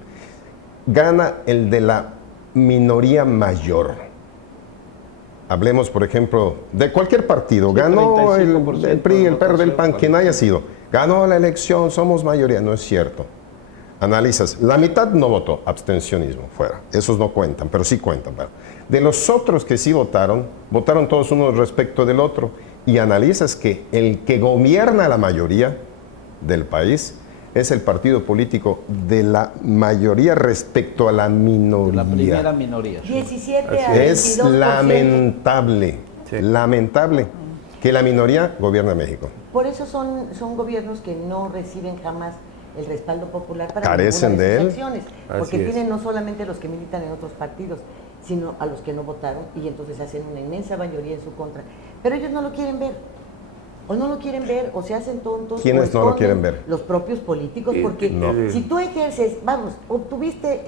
gana el de la minoría mayor. Hablemos, por ejemplo, de cualquier partido. Sí, ganó el 35% PRI, el PRD, el PAN, votación, quien haya sido. Ganó la elección, somos mayoría. No es cierto. Analizas, la mitad no votó, abstencionismo, fuera. Esos no cuentan, pero sí cuentan. ¿Verdad? De los otros que sí votaron, votaron todos uno respecto del otro. Y analizas que el que gobierna la mayoría del país es el partido político de la mayoría respecto a la minoría. La primera minoría. 17 a 22%. Es lamentable, lamentable que la minoría gobierne México. Por eso son gobiernos que no reciben jamás el respaldo popular para Carecen ninguna de sus él. acciones, Así porque es. tienen no solamente los que militan en otros partidos, sino a los que no votaron, y entonces hacen una inmensa mayoría en su contra. Pero ellos no lo quieren ver. O no lo quieren ver, o se hacen tontos. ¿Quiénes o no lo esconden quieren ver? Los propios políticos, porque no. si tú ejerces, vamos, obtuviste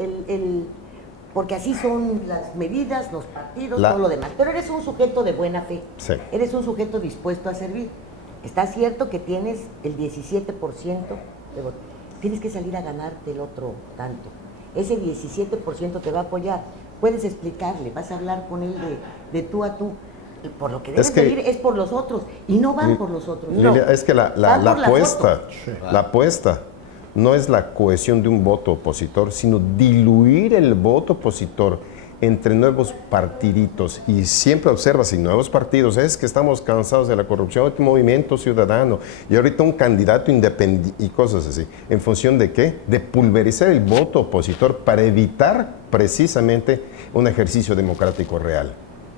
porque así son las medidas, los partidos, todo lo demás, pero eres un sujeto de buena fe, Sí. eres un sujeto dispuesto a servir. Está cierto que tienes el 17% de votos, tienes que salir a ganarte el otro tanto. Ese 17% te va a apoyar, puedes explicarle, vas a hablar con él de tú a tú. Por lo que debes de ir es por los otros, y no van por los otros. No. Lilia, es que la Van por la apuesta, foto. la apuesta no es la cohesión de un voto opositor, sino diluir el voto opositor entre nuevos partiditos. Y siempre observas, y nuevos partidos, es que estamos cansados de la corrupción, el movimiento ciudadano, y ahorita un candidato independiente y cosas así. ¿En función de qué? De pulverizar el voto opositor para evitar precisamente un ejercicio democrático real.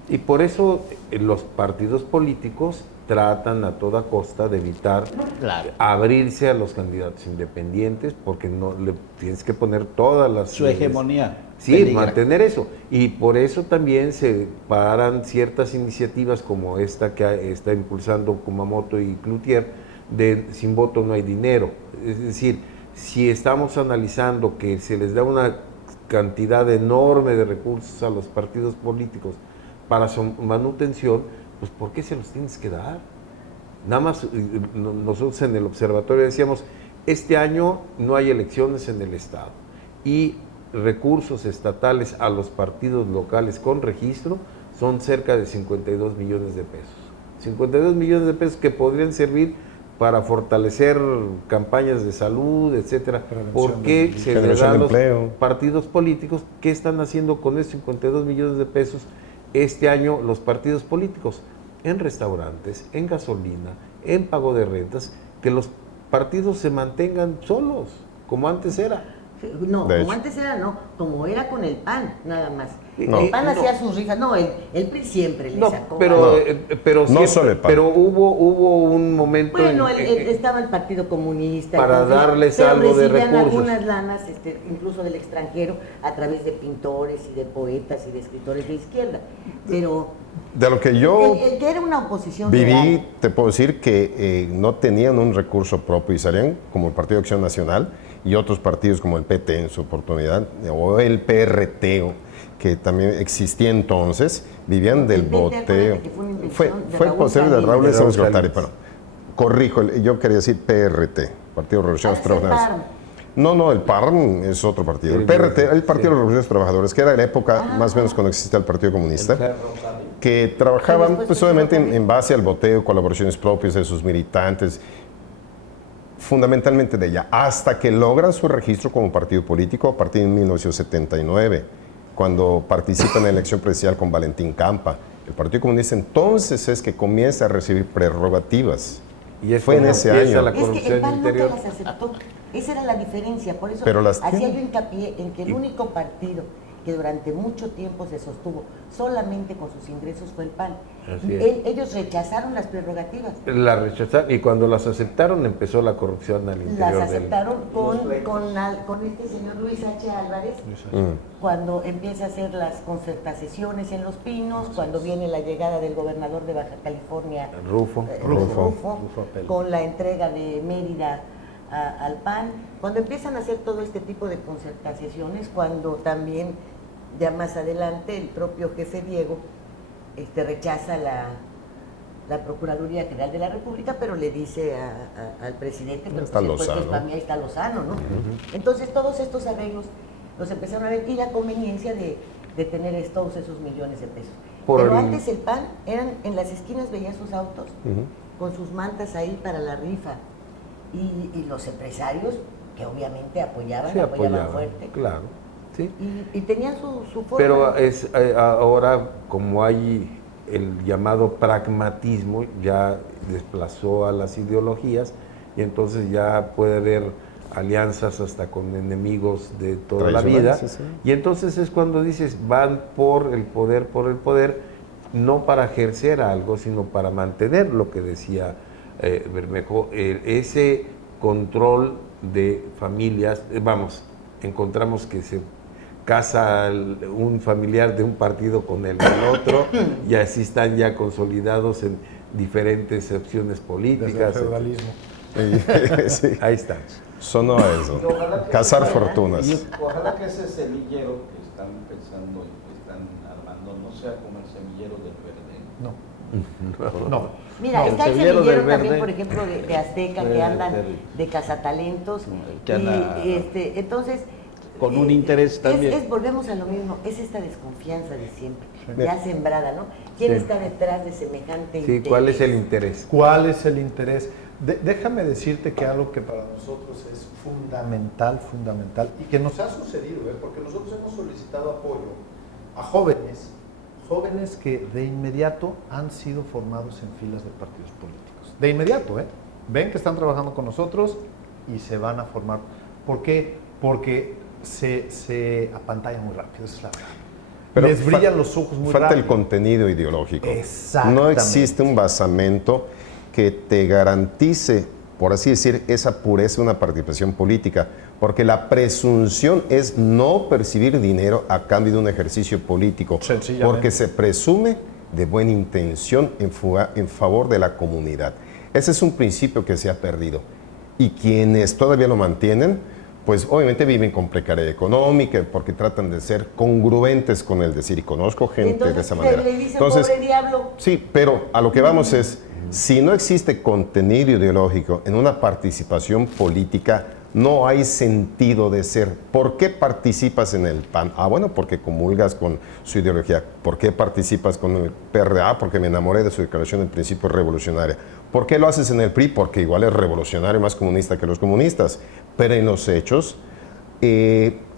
Y por eso los partidos políticos tratan a toda costa de evitar abrirse a los candidatos independientes, porque no le tienes que poner todas las... Su hegemonía. Sí, peligra. mantener eso. Y por eso también se paran ciertas iniciativas como esta que está impulsando Kumamoto y Cloutier, de sin voto no hay dinero. Es decir, si estamos analizando que se les da una cantidad enorme de recursos a los partidos políticos para su manutención, pues ¿por qué se los tienes que dar? Nada más nosotros en el observatorio decíamos, este año no hay elecciones en el Estado y recursos estatales a los partidos locales con registro son cerca de 52 millones de pesos. 52 millones de pesos que podrían servir para fortalecer campañas de salud, etcétera. ¿Por qué se le da a los partidos políticos? ¿Qué están haciendo con esos 52 millones de pesos este año los partidos políticos? En restaurantes, en gasolina, en pago de rentas, que los partidos se mantengan solos, como antes era. No, De como hecho. antes era, no, como era con el PAN, nada más. No. El PAN No. hacía sus rifas, no, el PRI siempre le No, sacó. pero No siempre- solo el PAN. pero hubo un momento Bueno, en- estaba el Partido Comunista. Para entonces, darles pero algo de recibían recursos. algunas lanas, incluso del extranjero, a través de pintores y de poetas y de escritores de izquierda. Pero De lo que yo el que era una oposición viví, real, te puedo decir que no tenían un recurso propio y salían como el Partido de Acción Nacional y otros partidos como el PT en su oportunidad, o el PRT, que también existía entonces, vivían del El PT, boteo. acuérdate que fue una invención de Fue Raúl posible de Salinas. Raúl De Raúl Salinas, Salinas. pero corrijo, yo quería decir PRT, Partido de Revolucionarios Parece el Trabajadores. PAN. No, el PARM es otro partido. El PRT, el Partido de los Revolucionarios Trabajadores, que era la época más o menos cuando existía el Partido Comunista, que trabajaban después pues se obviamente quedó en base al boteo, colaboraciones propias de sus militantes, fundamentalmente de ella, hasta que logran su registro como partido político a partir de 1979, cuando participan en la elección presidencial con Valentín Campa. El Partido Comunista entonces es que comienza a recibir prerrogativas. Y es Fue en cuando ese empieza año. la Es que el corrupción PAN nunca interior. las aceptó. Esa era la diferencia. Por eso Pero las hacía tiene. yo hincapié en que el único partido que durante mucho tiempo se sostuvo solamente con sus ingresos fue el PAN. Así es. Ellos rechazaron las prerrogativas. Las rechazaron y cuando las aceptaron empezó la corrupción al interior Las aceptaron con este señor Luis H. Álvarez, cuando empieza a hacer las concertaciones en Los Pinos, cuando viene la llegada del gobernador de Baja California, Rufo, con la entrega de Mérida al PAN, cuando empiezan a hacer todo este tipo de concertaciones, cuando también ya más adelante el propio jefe Diego rechaza la Procuraduría General de la República, pero le dice al presidente, pero está pues, Lozano. para mí ahí está Lozano, ¿no? Entonces todos estos arreglos los empezaron a ver y la conveniencia de tener todos esos millones de pesos. Pero antes el PAN, en las esquinas veías sus autos con sus mantas ahí para la rifa y los empresarios que obviamente apoyaban fuerte. Claro. Sí. Y tenían su forma. Pero ahora, como hay el llamado pragmatismo, ya desplazó a las ideologías y entonces ya puede haber alianzas hasta con enemigos de toda la vida. Sí. Y entonces es cuando dices, van por el poder, no para ejercer algo, sino para mantener lo que decía Bermejo, ese control de familias. Encontramos que se casa un familiar de un partido con el del otro y así están ya consolidados en diferentes opciones políticas. Desde el feudalismo. Sí. Ahí está. Sonó eso. Cazar fortunas. Ojalá que ese semillero que están pensando y que están armando no sea como el semillero del Verde. No. Mira, No, está el semillero semillero del también, Verde. por ejemplo, de Azteca, que andan de cazatalentos. Que anda- Entonces, Con un interés también. volvemos a lo mismo, es esta desconfianza de siempre, Sí. ya sembrada, ¿no? ¿Quién Sí. está detrás de semejante Sí, interés? ¿cuál es el interés? ¿Cuál es el interés? Déjame decirte que algo que para nosotros es fundamental y que nos ha sucedido, porque nosotros hemos solicitado apoyo a jóvenes que de inmediato han sido formados en filas de partidos políticos. De inmediato, ven que están trabajando con nosotros y se van a formar. ¿Por qué? Porque se apantallan muy rápido, esa es la verdad. Pero Les brillan los ojos muy falta rápido. el contenido ideológico. Exactamente. No existe un basamento que te garantice, por así decir, esa pureza de una participación política, porque la presunción es no percibir dinero a cambio de un ejercicio político, Sencillamente. porque se presume de buena intención en favor de la comunidad. Ese es un principio que se ha perdido. Y quienes todavía lo mantienen, pues obviamente viven con precariedad económica, porque tratan de ser congruentes con el decir, y conozco gente Entonces, de esa manera. le dicen, pobre diablo. Sí, pero a lo que vamos es, si no existe contenido ideológico en una participación política, no hay sentido de ser. ¿Por qué participas en el PAN? Ah, bueno, porque comulgas con su ideología. ¿Por qué participas con el PRD? Ah, porque me enamoré de su declaración de principio revolucionaria. ¿Por qué lo haces en el PRI? Porque igual es revolucionario, más comunista que los comunistas. Pero en los hechos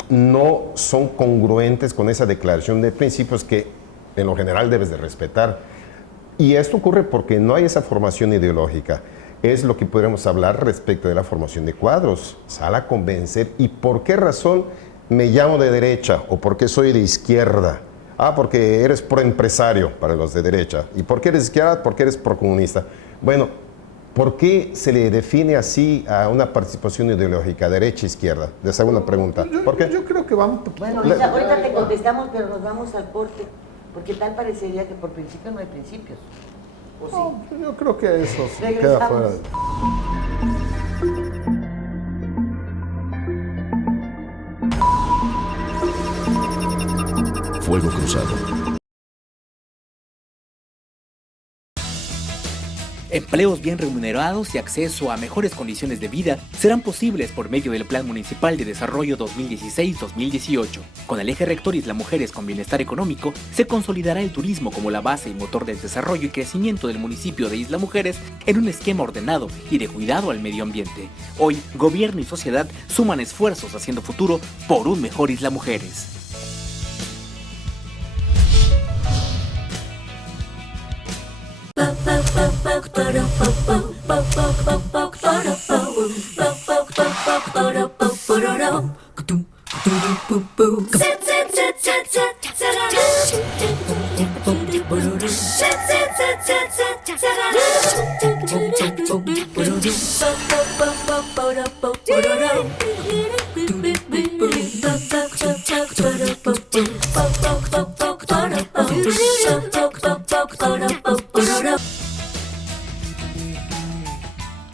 no son congruentes con esa declaración de principios que en lo general debes de respetar. Y esto ocurre porque no hay esa formación ideológica. Es lo que podríamos hablar respecto de la formación de cuadros. Sal a convencer. ¿Y por qué razón me llamo de derecha o por qué soy de izquierda? Ah, porque eres proempresario para los de derecha. ¿Y por qué eres de izquierda? Porque eres procomunista. Bueno, ¿por qué se le define así a una participación ideológica, derecha-izquierda? Les hago una pregunta. ¿Por qué? Yo creo que vamos... Bueno, Luisa, ahorita te contestamos, pero nos vamos al corte, porque tal parecería que por principio no hay principios. ¿O sí? No, yo creo que eso queda Regresamos. fuera. Fuego Cruzado. Empleos bien remunerados y acceso a mejores condiciones de vida serán posibles por medio del Plan Municipal de Desarrollo 2016-2018. Con el eje rector Isla Mujeres con Bienestar Económico, se consolidará el turismo como la base y motor del desarrollo y crecimiento del municipio de Isla Mujeres en un esquema ordenado y de cuidado al medio ambiente. Hoy, gobierno y sociedad suman esfuerzos haciendo futuro por un mejor Isla Mujeres. Sit, sit, sit, sit.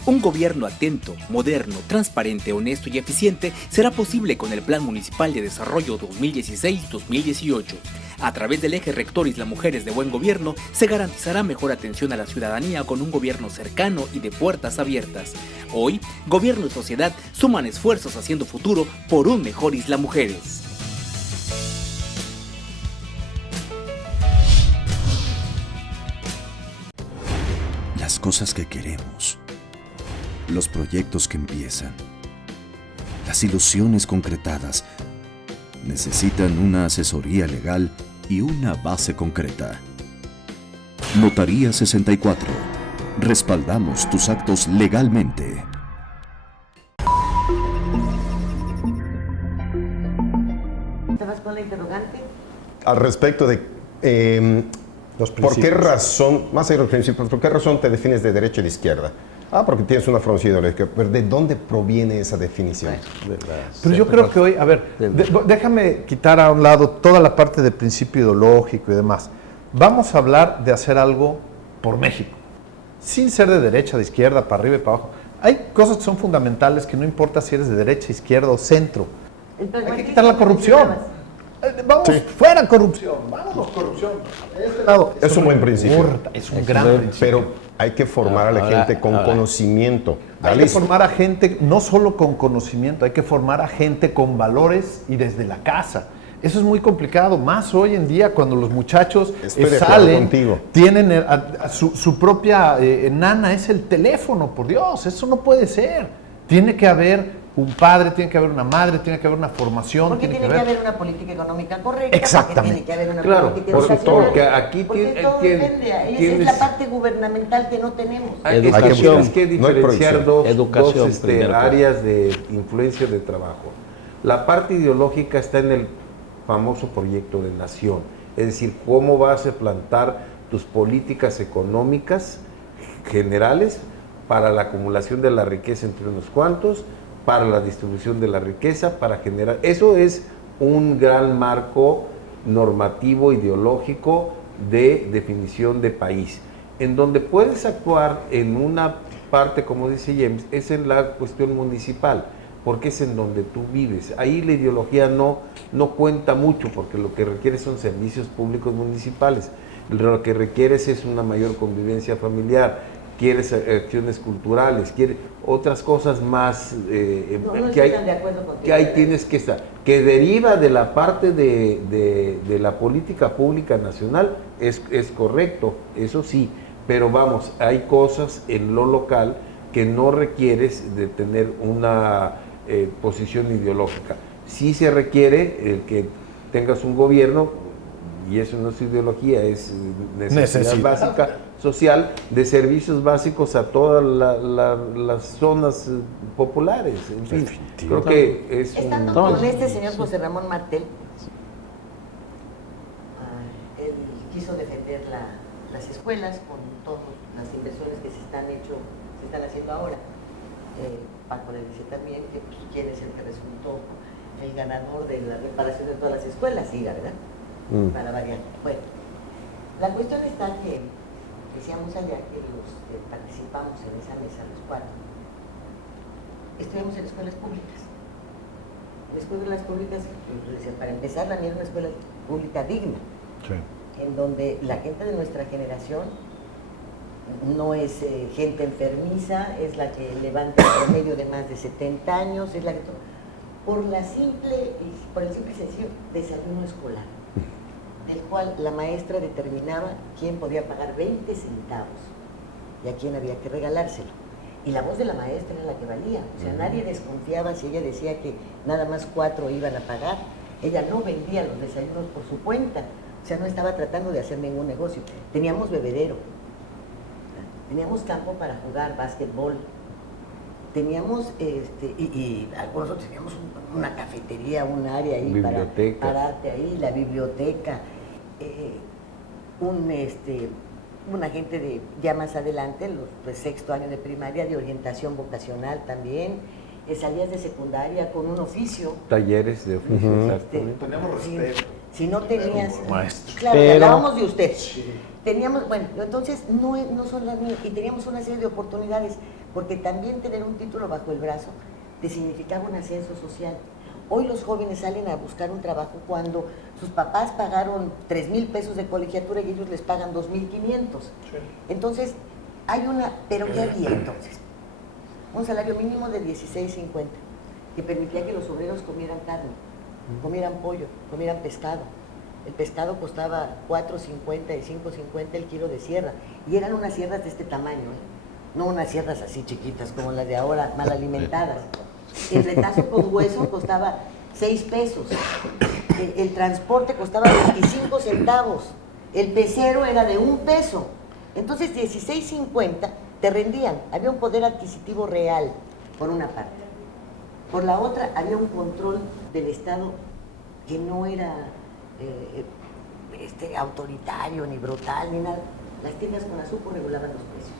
Un gobierno atento, moderno, transparente, honesto y eficiente será posible con el Plan Municipal de Desarrollo 2016-2018. A través del eje rector Isla Mujeres de Buen Gobierno se garantizará mejor atención a la ciudadanía con un gobierno cercano y de puertas abiertas. Hoy, gobierno y sociedad suman esfuerzos haciendo futuro por un mejor Isla Mujeres. Las cosas que queremos, los proyectos que empiezan, las ilusiones concretadas, necesitan una asesoría legal y una base concreta. Notaría 64. Respaldamos tus actos legalmente. ¿Estabas con la interrogante? Al respecto de Los ¿por qué principios. razón, más allá de los principios, por qué razón te defines de derecha y de izquierda? Porque tienes una fruncida oreja. Pero ¿de dónde proviene esa definición? Pero yo creo que hoy, a ver, déjame quitar a un lado toda la parte de principio ideológico y demás. Vamos a hablar de hacer algo por México, sin ser de derecha, de izquierda, para arriba y para abajo. Hay cosas que son fundamentales que no importa si eres de derecha, izquierda o centro. Hay que quitar la corrupción. Vamos, fuera corrupción, vámonos corrupción. De este lado. Es Eso un buen no principio. importa, es un gran principio. Pero hay que formar a la gente con conocimiento. Hay que formar a gente no solo con conocimiento, hay que formar a gente con valores y desde la casa. Eso es muy complicado, más hoy en día cuando los muchachos Estoy de acuerdo salen, contigo. tienen su propia nana, es el teléfono, por Dios, eso no puede ser. Tiene que haber un padre, tiene que haber una madre, tiene que haber una formación. Porque tiene que haber una política económica correcta. Exactamente. Porque tiene que haber una Claro, política por- educacional. porque aquí porque todo depende. Es la parte gubernamental que no tenemos. Tienes que no hay diferenciar producción. Educación, dos primero que áreas de influencia de trabajo. La parte ideológica está en el famoso proyecto de nación, es decir, cómo vas a plantar tus políticas económicas generales para la acumulación de la riqueza entre unos cuantos, para la distribución de la riqueza, para generar... Eso es un gran marco normativo, ideológico de definición de país. En donde puedes actuar en una parte, como dice James, es en la cuestión municipal, porque es en donde tú vives. Ahí la ideología no cuenta mucho, porque lo que requiere son servicios públicos municipales. Lo que requieres es una mayor convivencia familiar, quieres acciones culturales, quieres otras cosas más que ahí tienes que estar, que deriva de la parte de la política pública nacional, es correcto, eso sí, pero vamos, hay cosas en lo local que no requieres de tener una posición ideológica. Sí se requiere que tengas un gobierno, y eso no es ideología, es necesidad básica social, de servicios básicos a todas las zonas populares. En fin, creo que es Estando con este señor José Ramón Martel, él quiso defender las escuelas con todas las inversiones que se están haciendo ahora. Paco le dice también que pues, quién es el que resultó el ganador de la reparación de todas las escuelas, sí, ¿verdad? Para variar. Bueno, la cuestión está que decíamos allá que los que participamos en esa mesa, los cuatro, estudiamos en escuelas públicas. En escuelas públicas, para empezar, también una escuela pública digna, en donde la gente de nuestra generación no es gente enfermiza, es la que levanta el promedio de más de 70 años, es la que por el simple y sencillo desayuno escolar, del cual la maestra determinaba quién podía pagar 20 centavos y a quién había que regalárselo. Y la voz de la maestra era la que valía, o sea, nadie desconfiaba si ella decía que nada más 4 iban a pagar. Ella no vendía los desayunos por su cuenta, o sea, no estaba tratando de hacer ningún negocio. Teníamos bebedero, teníamos campo para jugar básquetbol, teníamos, y algunos otros teníamos una cafetería, un área ahí para pararte ahí, la biblioteca, una gente de ya más adelante, los de sexto año de primaria, de orientación vocacional también, salías de secundaria con un oficio. Talleres de oficio, exactamente. Tenemos respeto. Si no tenías... Maestro. Claro, Pero- hablábamos de usted. Teníamos, bueno, entonces no son las mismas, y teníamos una serie de oportunidades, porque también tener un título bajo el brazo te significaba un ascenso social. Hoy los jóvenes salen a buscar un trabajo cuando sus papás pagaron 3,000 pesos de colegiatura y ellos les pagan 2,500. Entonces, hay una, pero ¿qué había entonces? Un salario mínimo de 16.50, que permitía que los obreros comieran carne, comieran pollo, comieran pescado. El pescado costaba 4.50 y 5.50 el kilo de sierra, y eran unas sierras de este tamaño, no unas sierras así chiquitas como las de ahora, mal alimentadas. El retazo con hueso costaba 6 pesos, el transporte costaba 25 centavos, el pecero era de 1 peso. Entonces 16.50 te rendían, había un poder adquisitivo real, por una parte. Por la otra, había un control del Estado que no era autoritario, ni brutal, ni nada. Las tiendas con azúcar regulaban los precios.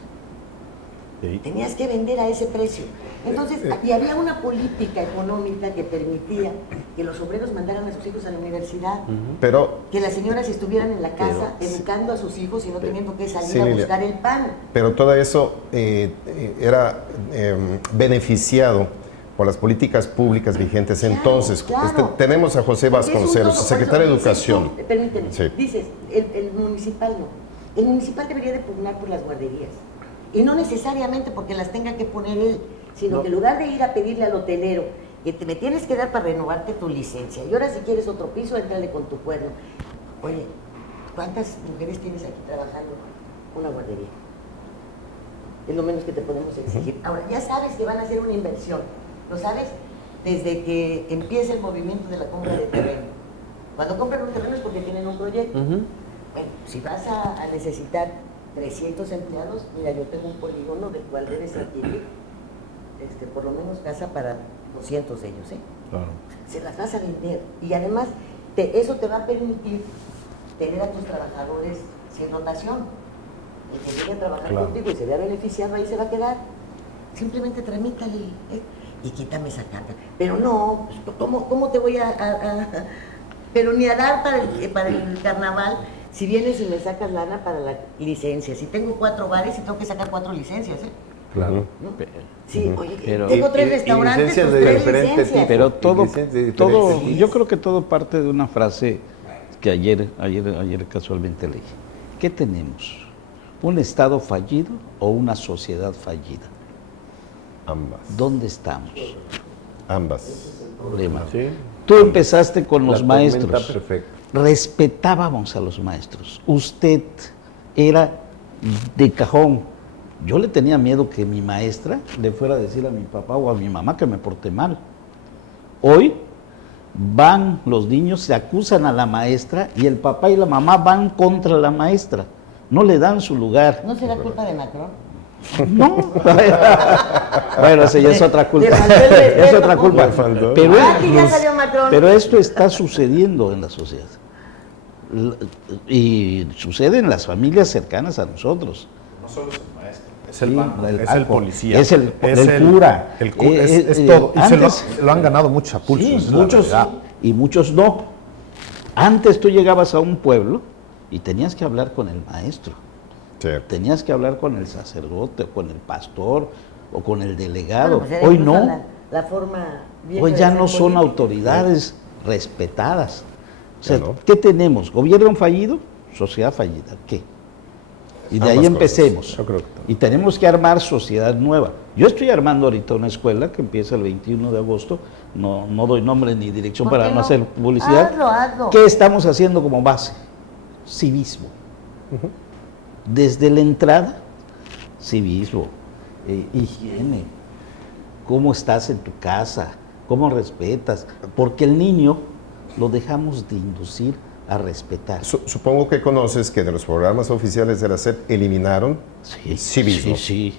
Sí. Tenías que vender a ese precio. Entonces, y había una política económica que permitía que los obreros mandaran a sus hijos a la universidad, Pero, que las señoras estuvieran en la casa educando a sus hijos y no teniendo que salir sí, a Lilia. buscar el pan. pero todo eso era beneficiado por las políticas públicas vigentes. Claro, entonces, claro. tenemos a José Porque es un Vasconcelos, todo, secretario de por eso dices Educación. tú, permíteme, Sí. dices, el municipal no. El municipal debería de pugnar por las guarderías. Y no necesariamente porque las tenga que poner él, sino que en lugar de ir a pedirle al hotelero que me tienes que dar para renovarte tu licencia, y ahora si quieres otro piso, entrale con tu cuerno. Oye, ¿cuántas mujeres tienes aquí trabajando? Una guardería. Es lo menos que te podemos exigir. Ahora, ya sabes que van a hacer una inversión. ¿Lo sabes? Desde que empieza el movimiento de la compra de terreno. Cuando compran un terreno es porque tienen un proyecto. Bueno, si vas a necesitar 300 empleados, mira, yo tengo un polígono del cual debes adquirir por lo menos casa para 200 de ellos, ¿eh? Claro. Se las vas a vender. Y además, eso te va a permitir tener a tus trabajadores sin rotación. El que llegue a trabajar Claro. contigo y se vea beneficiado, ahí se va a quedar. Simplemente tramítale y quítame esa carga. Pero no, ¿cómo te voy pero ni a dar para el carnaval, si vienes y me sacas lana para la licencia? Si tengo 4 bares y tengo que sacar 4 licencias, ¿eh? Claro. ¿No? Sí, oye, Pero- tengo 3 y restaurantes, licencias pues de 3 diferente licencias. tipo. Pero todo, licencias de todo, diferentes- yo creo que todo parte de una frase que ayer casualmente leí. ¿Qué tenemos? ¿Un Estado fallido o una sociedad fallida? Ambas. ¿Dónde estamos? Ambas. Problema. Sí. Tú empezaste con los La tormenta maestros. perfecta. Respetábamos a los maestros. Usted era de cajón. Yo le tenía miedo que mi maestra le fuera a decir a mi papá o a mi mamá que me porté mal. Hoy van los niños, se acusan a la maestra y el papá y la mamá van contra la maestra. No le dan su lugar. ¿No será culpa de Macron? No. Bueno, esa ya es otra culpa. Le faltó el respeto, Es otra culpa. Le faltó. Pero, Aquí ya salió Macron. pero esto está sucediendo en la sociedad. Y sucede en las familias cercanas a nosotros. No solo es el maestro, es el Sí, banco, el es el banco, policía. es el cura. Es todo. Y Antes- lo han ganado muchos a pulso. Sí, esa es la muchos verdad. y muchos no. Antes tú llegabas a un pueblo y tenías que hablar con el maestro, Sí. tenías que hablar con el sacerdote, o con el pastor o con el delegado. Bueno, pues era Hoy incluso no. La forma vieja Hoy de ya ser no son político. autoridades respetadas. O sea, Ya no. ¿qué tenemos? ¿Gobierno fallido? Sociedad fallida. ¿Qué? Y de Ambas ahí cosas. empecemos. Yo creo que Y tenemos que armar sociedad nueva. Yo estoy armando ahorita una escuela que empieza el 21 de agosto. No doy nombre ni dirección ¿Por para qué no no? hacer publicidad. Hazlo. ¿Qué estamos haciendo como base? Civismo. Desde la entrada, civismo, higiene, cómo estás en tu casa, cómo respetas, porque el niño lo dejamos de inducir a respetar. Supongo que conoces que de los programas oficiales de la SEP eliminaron Sí, civismo. sí,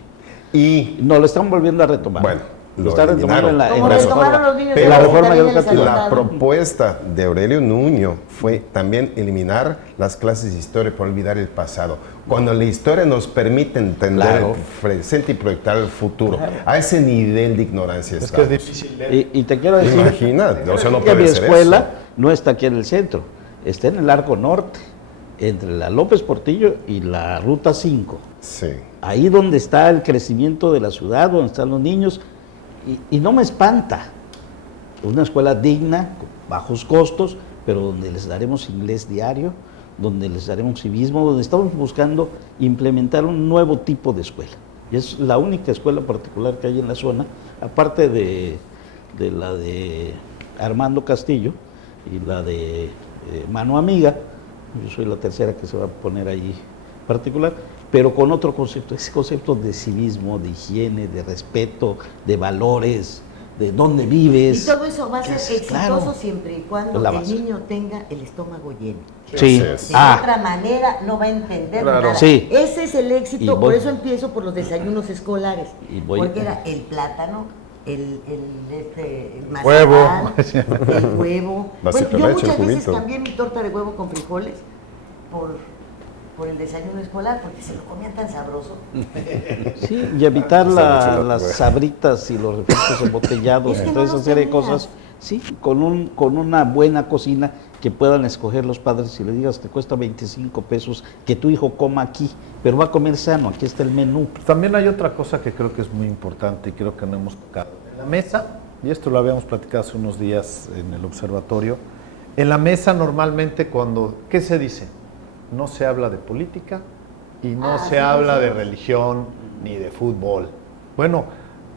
sí. Y, No, lo están volviendo a retomar. bueno, Lo está retomando en la Como retomaron los niños pero la reforma también les educativa. ayudaron. La propuesta de Aurelio Nuño fue también eliminar las clases de historia para olvidar el pasado. Cuando la historia nos permite entender Claro. el presente y proyectar el futuro, a ese nivel de ignorancia Es que es estamos. difícil. Y te quiero decir Imagínate, o sea, no que mi puede ser escuela eso. no está aquí en el centro, está en el Arco Norte, entre la López Portillo y la Ruta 5. Sí. Ahí donde está el crecimiento de la ciudad, donde están los niños, y no me espanta. Una escuela digna, con bajos costos, pero donde les daremos inglés diario, donde les daremos civismo, donde estamos buscando implementar un nuevo tipo de escuela. Y es la única escuela particular que hay en la zona, aparte de la de Armando Castillo y la de Mano Amiga. Yo soy la tercera que se va a poner ahí particular, pero con otro concepto, ese concepto de civismo, de higiene, de respeto, de valores, de dónde vives. Y todo eso va a ser exitoso Claro. siempre y cuando La el base. niño tenga el estómago lleno. Sí. Así es. De otra manera no va a entender nada. Sí. Ese es el Y éxito, voy- por eso empiezo por los desayunos escolares. Y voy- Porque era el plátano, el Huevo. mazapán, el huevo. Vasito Bueno, de yo leche, muchas el veces juguito. cambié mi torta de huevo con frijoles por el desayuno escolar, porque se lo comían tan sabroso. Sí, y evitar Esa las noche sabritas y los refrescos embotellados, Es que y no toda esa los serie de tenías. cosas. Sí, con una buena cocina que puedan escoger los padres y le digas, te cuesta 25 pesos que tu hijo coma aquí, pero va a comer sano, aquí está el menú. También hay otra cosa que creo que es muy importante y creo que no hemos tocado. En la mesa, y esto lo habíamos platicado hace unos días en el observatorio, en la mesa normalmente ¿qué se dice? No se habla de política y no se habla de religión ni de fútbol. Bueno,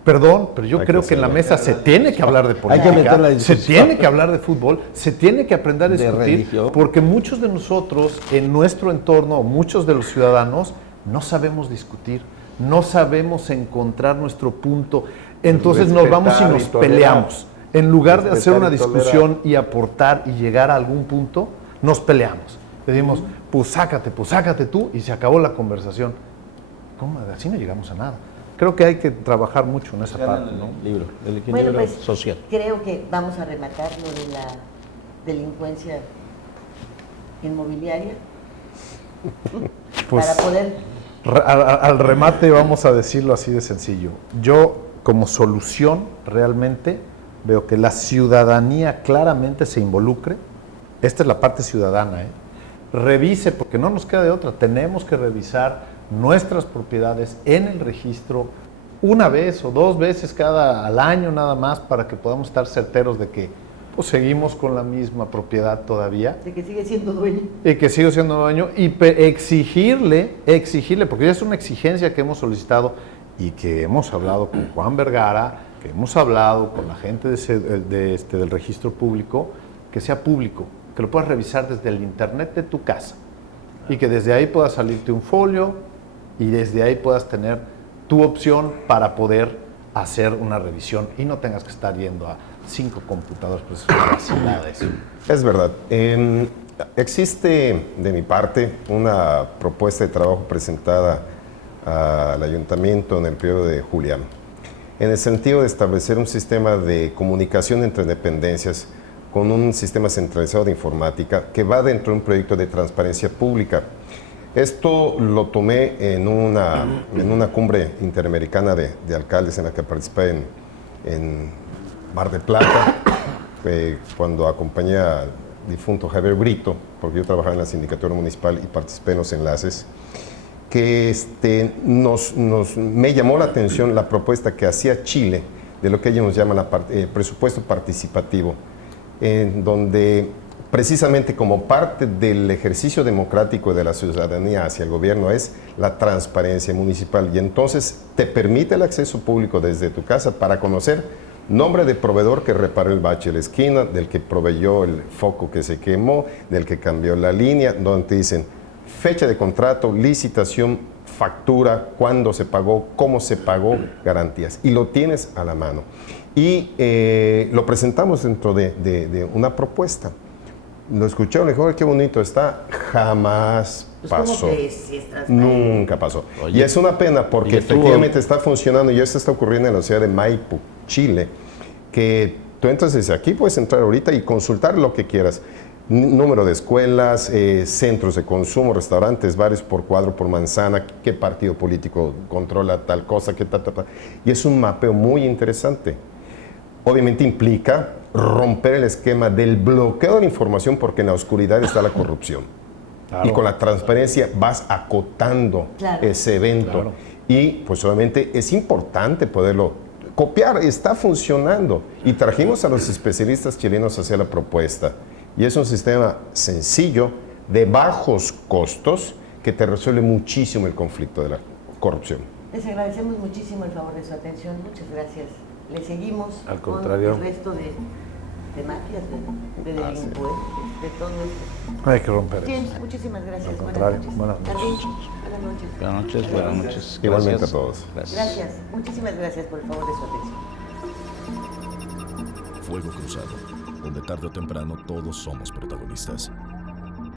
perdón, pero yo Hay creo que que en la hacerlo. mesa se tiene que hablar de Hay política, que meter la se discusión. tiene que hablar de fútbol, se tiene que aprender a De discutir, religión. porque muchos de nosotros en nuestro entorno, muchos de los ciudadanos, no sabemos discutir, no sabemos encontrar nuestro punto, entonces nos vamos y Respetar nos y tolerar. peleamos. En lugar de hacer Respetar una y tolerar. discusión y aportar y llegar a algún punto, nos peleamos. Decimos, pues sácate tú, y se acabó la conversación. ¿Cómo? Así no llegamos a nada. Creo que hay que trabajar mucho en esa parte, ¿no? Libro, el Bueno, equilibrio pues social. creo que vamos a rematar lo de la delincuencia inmobiliaria Pues, para poder... Al remate vamos a decirlo así de sencillo. Yo como solución realmente veo que la ciudadanía claramente se involucre. Esta es la parte ciudadana, ¿eh? Revise, porque no nos queda de otra, tenemos que revisar nuestras propiedades en el registro una vez o dos veces al año nada más, para que podamos estar certeros de que pues, seguimos con la misma propiedad todavía de que sigue siendo dueño. y que sigo siendo dueño, y exigirle, porque ya es una exigencia que hemos solicitado y que hemos hablado con Juan Vergara, que hemos hablado con la gente del registro público, que sea público, que lo puedas revisar desde el internet de tu casa y que desde ahí pueda salirte un folio y desde ahí puedas tener tu opción para poder hacer una revisión y no tengas que estar yendo a 5 computadores, pues es una vacilada eso. Es verdad. Existe de mi parte una propuesta de trabajo presentada al ayuntamiento en el periodo de Julián, en el sentido de establecer un sistema de comunicación entre dependencias con un sistema centralizado de informática que va dentro de un proyecto de transparencia pública. Esto lo tomé en una cumbre interamericana de alcaldes en la que participé en Mar del Plata, cuando acompañé al difunto Javier Brito, porque yo trabajaba en la sindicatura municipal y participé en los enlaces, que me llamó la atención la propuesta que hacía Chile de lo que ellos llaman presupuesto participativo, en donde precisamente como parte del ejercicio democrático de la ciudadanía hacia el gobierno es la transparencia municipal, y entonces te permite el acceso público desde tu casa para conocer nombre de proveedor que reparó el bache de la esquina, del que proveyó el foco que se quemó, del que cambió la línea, donde te dicen fecha de contrato, licitación, factura, cuándo se pagó, cómo se pagó, garantías, y lo tienes a la mano. Y lo presentamos dentro de una propuesta. Lo escucharon, le dijeron, qué bonito está, jamás Pues, pasó. ¿cómo que si es transparente? Nunca pasó. Oye, y es una pena porque y estuvo- efectivamente está funcionando, y esto está ocurriendo en la ciudad de Maipú. Chile, que tú entras desde aquí, puedes entrar ahorita y consultar lo que quieras. Número de escuelas, centros de consumo, restaurantes, bares por cuadro, por manzana, qué partido político controla tal cosa, qué tal. Y es un mapeo muy interesante. Obviamente implica romper el esquema del bloqueo de la información porque en la oscuridad está la corrupción. Claro. Y con la transparencia vas acotando ese evento. Claro. Y pues obviamente es importante poderlo copiar, está funcionando. Y trajimos a los especialistas chilenos a hacer la propuesta. Y es un sistema sencillo, de bajos costos, que te resuelve muchísimo el conflicto de la corrupción. Les agradecemos muchísimo el favor de su atención. Muchas gracias. Le seguimos al contrario con el resto de mafias, de delincuentes, de todo esto. Hay que romper eso. James, muchísimas gracias. Buenas noches. Buenas noches. Buenas noches. Buenas noches. Igualmente a todos. Gracias. Muchísimas gracias por el favor de su atención. Fuego Cruzado, donde tarde o temprano todos somos protagonistas.